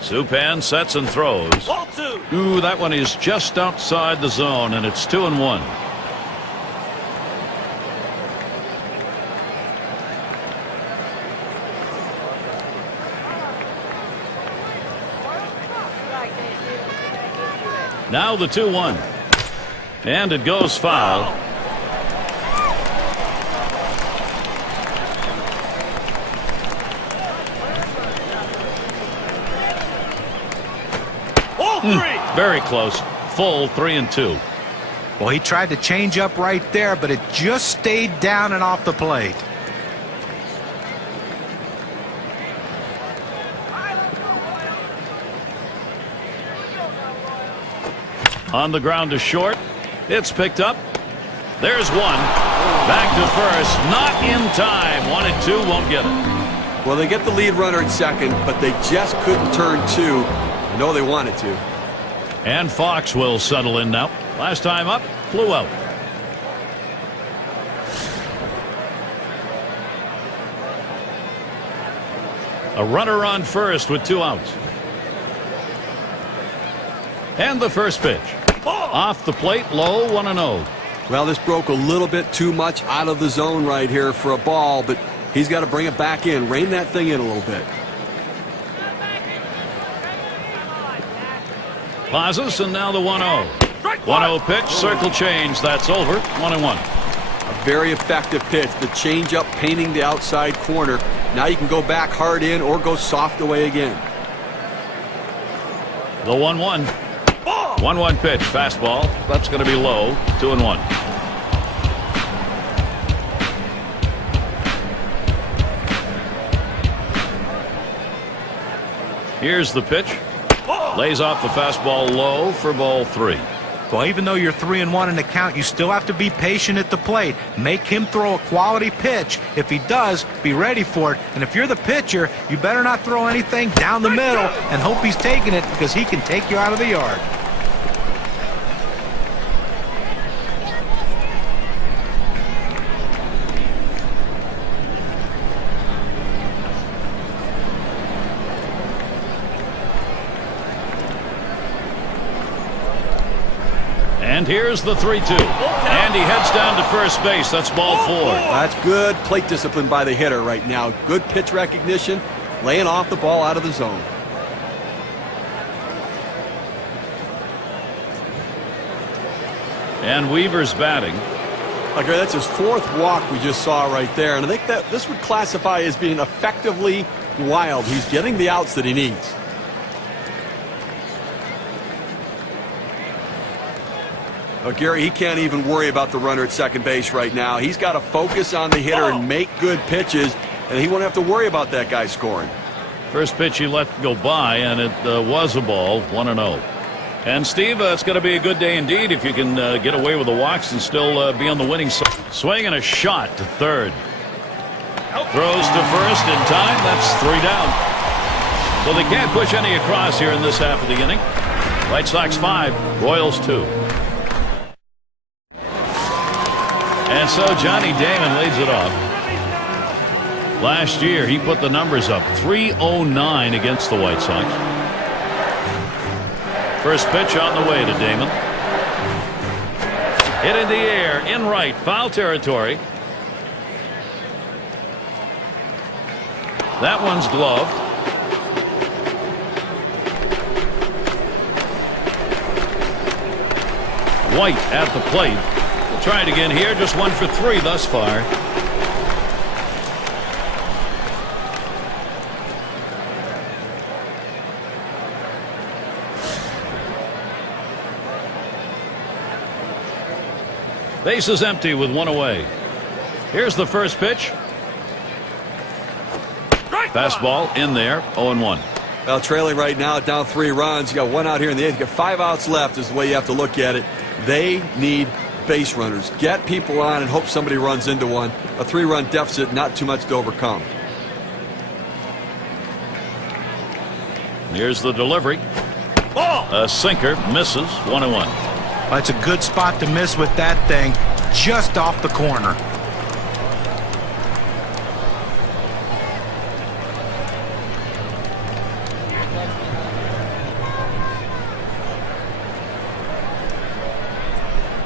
Supan sets and throws. Ooh, that one is just outside the zone, and it's 2-1. Now the 2-1. And it goes foul. Very close. Full 3-2. Well, he tried to change up right there, but it just stayed down and off the plate. On the ground to short. It's picked up. There's one. Back to first. Not in time. 1-2. Won't get it. Well, they get the lead runner at second, but they just couldn't turn two. I know they wanted to. And Fox will settle in now. Last time up, flew out. A runner on first with 2 outs. And the first pitch. Off the plate, low, 1-0. Well, this broke a little bit too much out of the zone right here for a ball, but he's got to bring it back in, rein that thing in a little bit. Plazas, and now the 1-0. 1-0 pitch, circle change, that's over, 1-1. A very effective pitch. The changeup painting the outside corner. Now you can go back hard in or go soft away again. The 1-1. 1-1 pitch, fastball. That's going to be low, 2-1. Here's the pitch. Lays off the fastball low for ball 3. Well, even though you're 3-1 in the count, you still have to be patient at the plate. Make him throw a quality pitch. If he does, be ready for it. And if you're the pitcher, you better not throw anything down the middle and hope he's taking it, because he can take you out of the yard. And here's the 3-2. And he heads down to first base. That's ball 4. That's good plate discipline by the hitter right now. Good pitch recognition, laying off the ball out of the zone. And Weaver's batting. Okay, that's his 4th walk we just saw right there. And I think that this would classify as being effectively wild. He's getting the outs that he needs. Oh, Gary, he can't even worry about the runner at second base right now. He's got to focus on the hitter and make good pitches, and he won't have to worry about that guy scoring. First pitch he let go by, and it was a ball, 1-0. And Steve, it's going to be a good day indeed if you can get away with the walks and still be on the winning side. Swing and a shot to third. Throws to first in time. That's 3 down. So they can't push any across here in this half of the inning. White Sox 5, Royals 2. And so Johnny Damon leads it off. Last year, he put the numbers up. 309 against the White Sox. First pitch on the way to Damon. Hit in the air, in right, foul territory. That one's gloved. White at the plate. Try it again here. Just 1 for 3 thus far. Base is empty with 1 away. Here's the first pitch. Fastball in there. 0-1. Well, trailing right now, down 3 runs. You got 1 out here in the 8th. You got 5 outs left is the way you have to look at it. They need base runners. Get people on and hope somebody runs into one. A 3-run deficit, not too much to overcome. Here's the delivery. A sinker, misses. 1-1. That's a good spot to miss with that thing, just off the corner.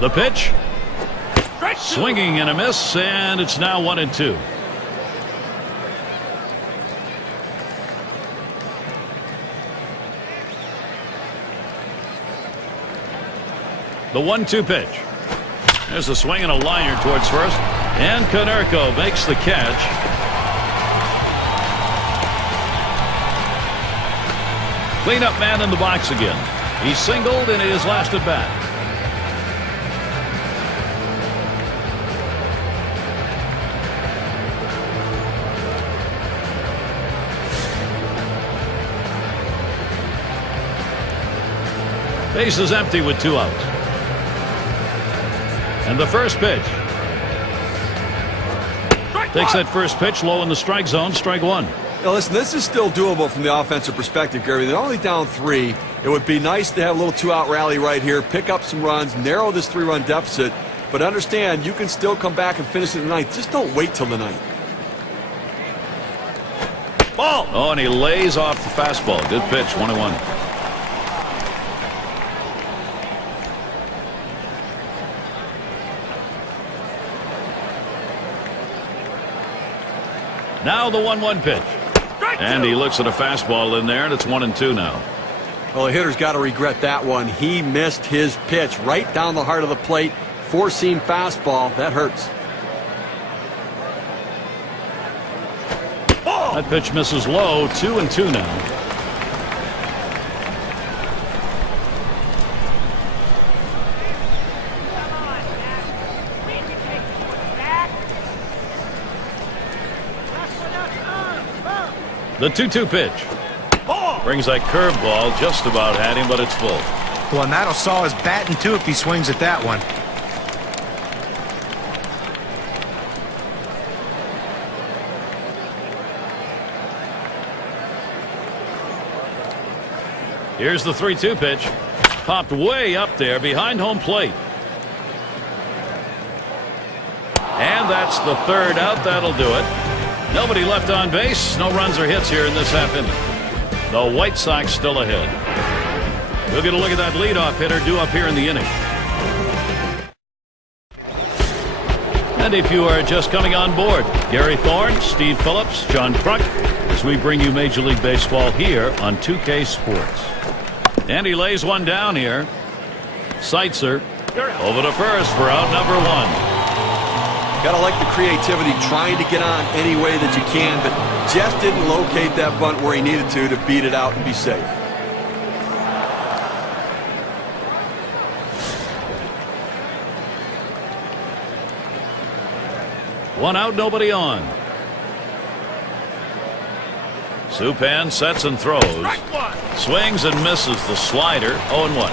The pitch. Swinging and a miss, and it's now 1-2. The 1-2 pitch. There's a swing and a liner towards first, and Konerko makes the catch. Cleanup man in the box again. He singled in his last at bat. Base is empty with 2 outs. And the first pitch. Takes that first pitch low in the strike zone. Strike 1. Now listen, this is still doable from the offensive perspective, Gary. They're only down 3. It would be nice to have a little 2-out rally right here, pick up some runs, narrow this 3-run deficit. But understand, you can still come back and finish in the 9th. Just don't wait till the 9th. Ball. Oh, and he lays off the fastball. Good pitch. 1-1. Now the 1-1 pitch. And he looks at a fastball in there, and it's 1-2 now. Well, the hitter's got to regret that one. He missed his pitch right down the heart of the plate. 4-seam fastball. That hurts. That pitch misses low. 2-2 now. The 2-2 pitch. Brings that curveball, just about had him, but it's full. Well, and that'll saw his bat in two if he swings at that one. Here's the 3-2 pitch. Popped way up there behind home plate. And that's the third out. That'll do it. Nobody left on base. No runs or hits here in this half inning. The White Sox still ahead. We'll get a look at that leadoff hitter due up here in the inning. And if you are just coming on board, Gary Thorne, Steve Phillips, John Kruk, as we bring you Major League Baseball here on 2K Sports. And he lays one down here. Seitzer over to first for out number one. Gotta like the creativity, trying to get on any way that you can, but just didn't locate that bunt where he needed to beat it out and be safe. One out, nobody on. Supan sets and throws. Swings and misses the slider. 0-1.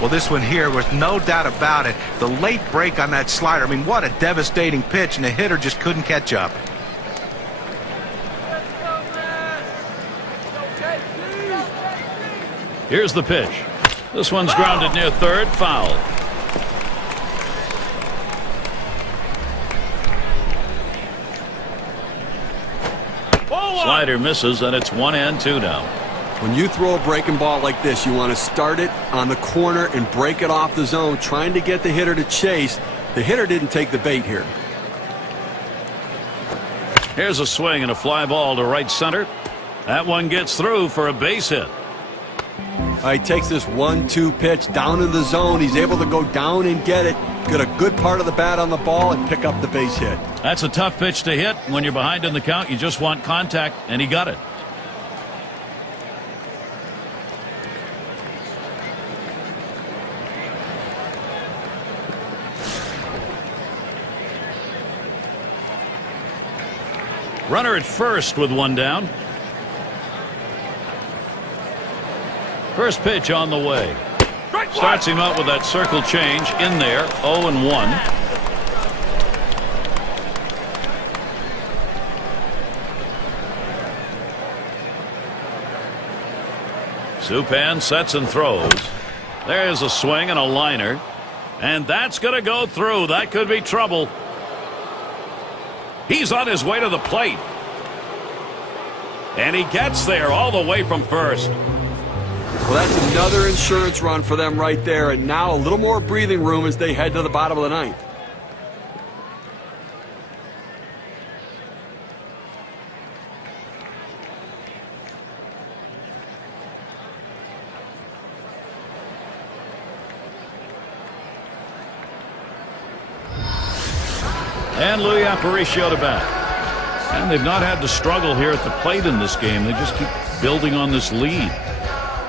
Well, this one here was no doubt about it. The late break on that slider. I mean, what a devastating pitch, and the hitter just couldn't catch up. Here's the pitch. This one's grounded near third. Foul. Slider misses, and it's 1-2 now. When you throw a breaking ball like this, you want to start it on the corner and break it off the zone, trying to get the hitter to chase. The hitter didn't take the bait here. Here's a swing and a fly ball to right center. That one gets through for a base hit. He takes this 1-2 pitch down in the zone. He's able to go down and get it, get a good part of the bat on the ball, and pick up the base hit. That's a tough pitch to hit. When you're behind in the count, you just want contact, and he got it. Runner at first with one down. First pitch on the way. Starts him out with that circle change in there. 0-1. Supan sets and throws. There's a swing and a liner. And that's going to go through. That could be trouble. He's on his way to the plate. And he gets there all the way from first. Well, that's another insurance run for them right there. And now a little more breathing room as they head to the bottom of the ninth. And Louis Aparicio to bat. And they've not had to struggle here at the plate in this game. They just keep building on this lead.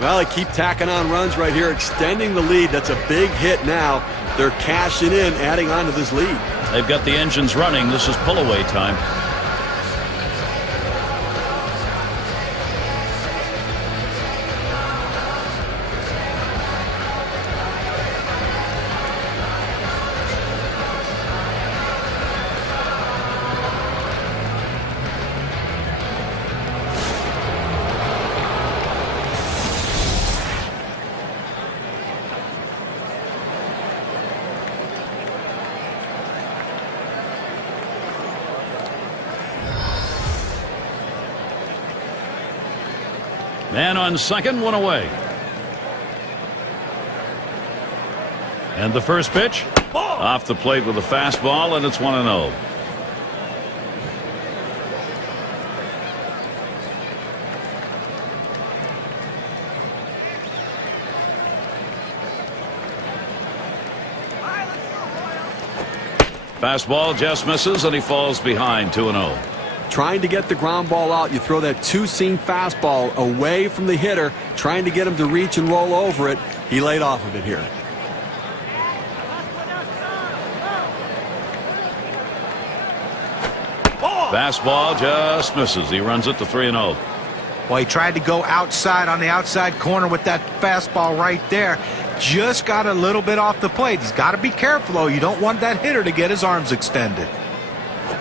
Well, they keep tacking on runs right here, extending the lead. That's a big hit now. They're cashing in, adding on to this lead. They've got the engines running. This is pull-away time. Man on second, one away. And the first pitch off the plate with a fastball, and it's 1-0. Fastball just misses, and he falls behind. 2-0. Trying to get the ground ball out. You throw that two-seam fastball away from the hitter, trying to get him to reach and roll over it. He laid off of it here. Fastball just misses. He runs it to 3-0. Well, he tried to go outside on the outside corner with that fastball right there. Just got a little bit off the plate. He's got to be careful, though. You don't want that hitter to get his arms extended.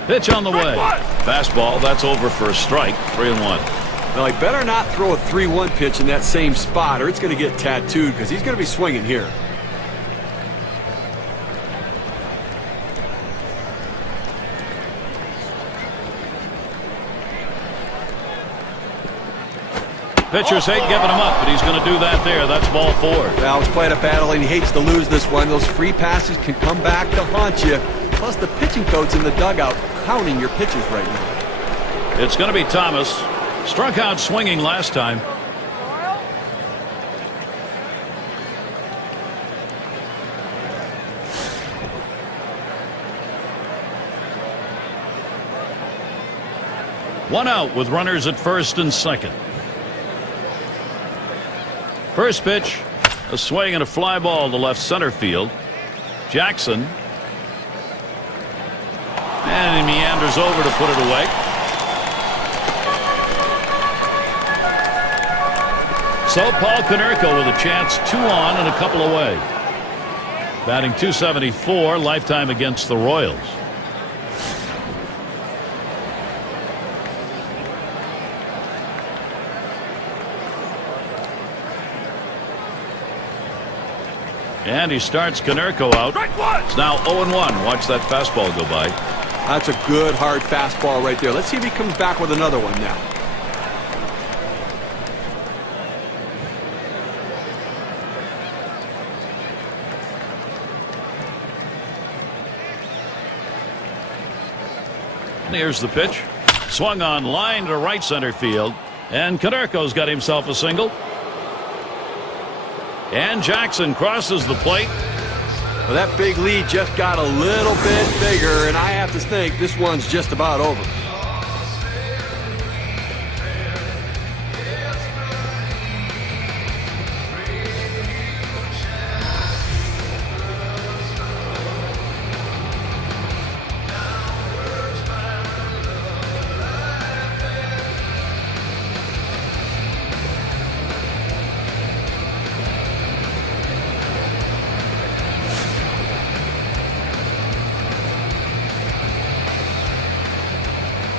Pitch on the way. Fastball, that's over for a strike. 3-1. Well, he better not throw a 3-1 pitch in that same spot, or it's going to get tattooed because he's going to be swinging here. Pitchers hate giving him up, but he's going to do that there. That's ball 4. Well, it's quite a battle, and he hates to lose this one. Those free passes can come back to haunt you. Plus, the pitching coach in the dugout counting your pitches right now. It's going to be Thomas. Struck out swinging last time. One out with runners at first and second. First pitch, a swing and a fly ball to left center field. Jackson. And he meanders over to put it away. So Paul Konerko with a chance, 2 on and a couple away. Batting .274, lifetime against the Royals. And he starts Konerko out. It's now 0-1. Watch that fastball go by. That's a good, hard fastball right there. Let's see if he comes back with another one now. And here's the pitch. Swung on line to right center field. And Konerko's got himself a single. And Jackson crosses the plate. Well, that big lead just got a little bit bigger, and I have to think this one's just about over.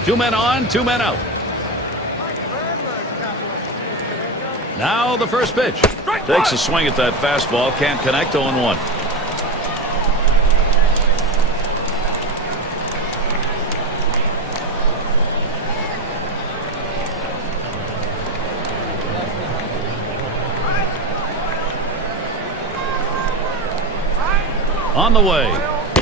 Two men on, 2 men out. Now the first pitch. Takes a swing at that fastball. Can't connect. 0-1. On the way.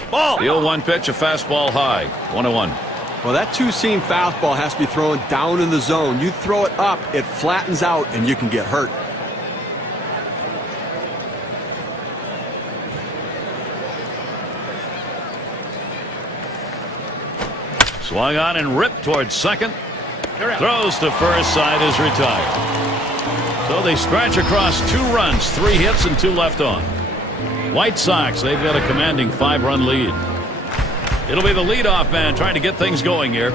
Ball. The 0-1 pitch, a fastball high. 1-1. Well, that two-seam fastball has to be thrown down in the zone. You throw it up, it flattens out, and you can get hurt. Swung on and ripped towards second. Throws to first, side is retired. So they scratch across 2 runs, 3 hits, and 2 left on. White Sox, they've got a commanding 5-run lead. It'll be the leadoff man trying to get things going here.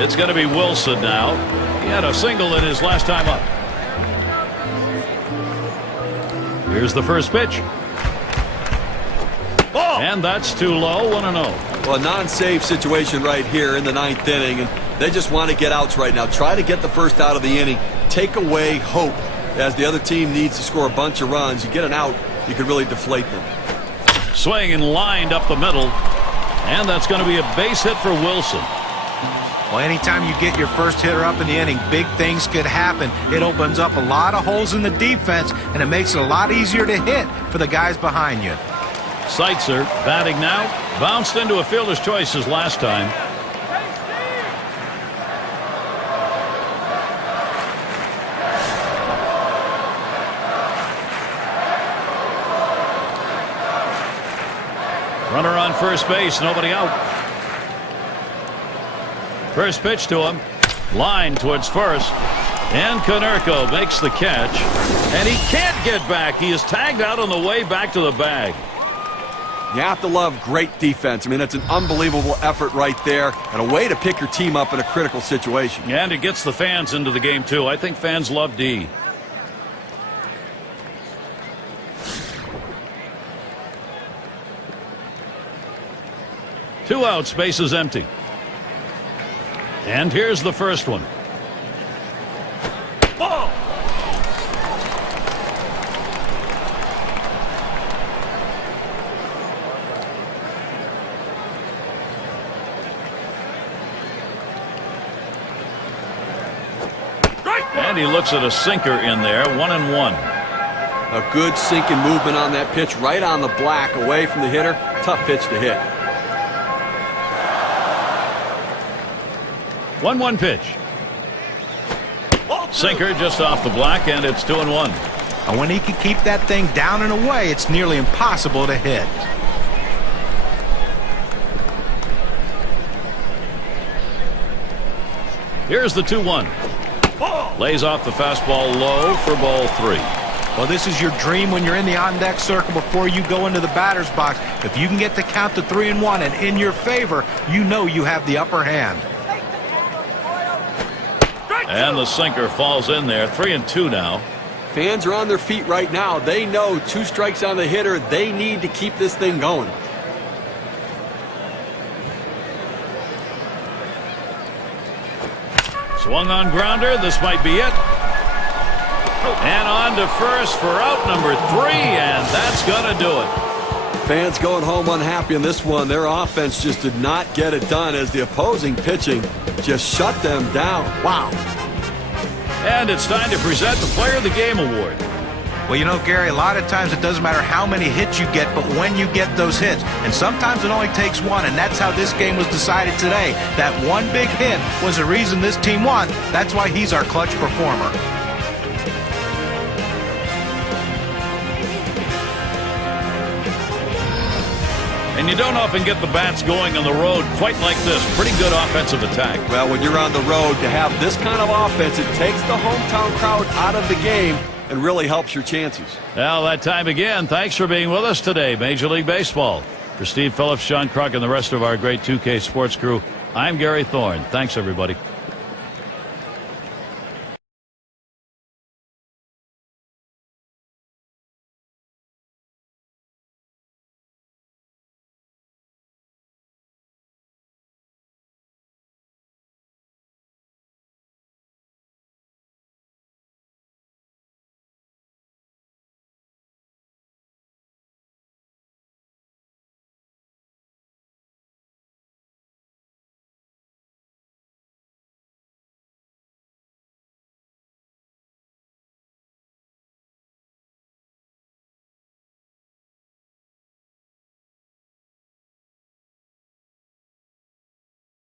It's going to be Wilson now. He had a single in his last time up. Here's the first pitch. Ball. And that's too low. 1-0. Well, a non-save situation right here in the 9th inning, and they just want to get outs right now. Try to get the first out of the inning. Take away hope as the other team needs to score a bunch of runs. You get an out, you could really deflate them. Swing and lined up the middle. And that's going to be a base hit for Wilson. Well, anytime you get your first hitter up in the inning, big things could happen. It opens up a lot of holes in the defense, and it makes it a lot easier to hit for the guys behind you. Seitzer batting now. Bounced into a fielder's choices last time. Runner on first base, nobody out. First pitch to him. Line towards first. And Konerko makes the catch. And he can't get back. He is tagged out on the way back to the bag. You have to love great defense. I mean, it's an unbelievable effort right there and a way to pick your team up in a critical situation. And it gets the fans into the game, too. I think fans love D. Two out, space is empty. And here's the first one. Ball. And he looks at a sinker in there, 1-1. A good sinking movement on that pitch, right on the black, away from the hitter. Tough pitch to hit. 1-1 pitch. Sinker just off the black, and it's 2-1. And when he can keep that thing down and away, it's nearly impossible to hit. Here's the 2-1. Lays off the fastball low for ball 3. Well, this is your dream when you're in the on-deck circle before you go into the batter's box. If you can get the count to 3-1 and in your favor, you know you have the upper hand. And the sinker falls in there, 3-2 now. Fans are on their feet right now. They know 2 strikes on the hitter. They need to keep this thing going. Swung on grounder. This might be it. And on to first for out number 3, and that's going to do it. Fans going home unhappy in this one. Their offense just did not get it done as the opposing pitching just shut them down. Wow. And it's time to present the Player of the Game award. Well, you know, Gary, a lot of times it doesn't matter how many hits you get, but when you get those hits. And sometimes it only takes one, and that's how this game was decided today. That one big hit was the reason this team won. That's why he's our clutch performer. And you don't often get the bats going on the road quite like this. Pretty good offensive attack. Well, when you're on the road, to have this kind of offense, it takes the hometown crowd out of the game and really helps your chances. Well, that time again. Thanks for being with us today, Major League Baseball. For Steve Phillips, Sean Kruk, and the rest of our great 2K Sports crew, I'm Gary Thorne. Thanks, everybody.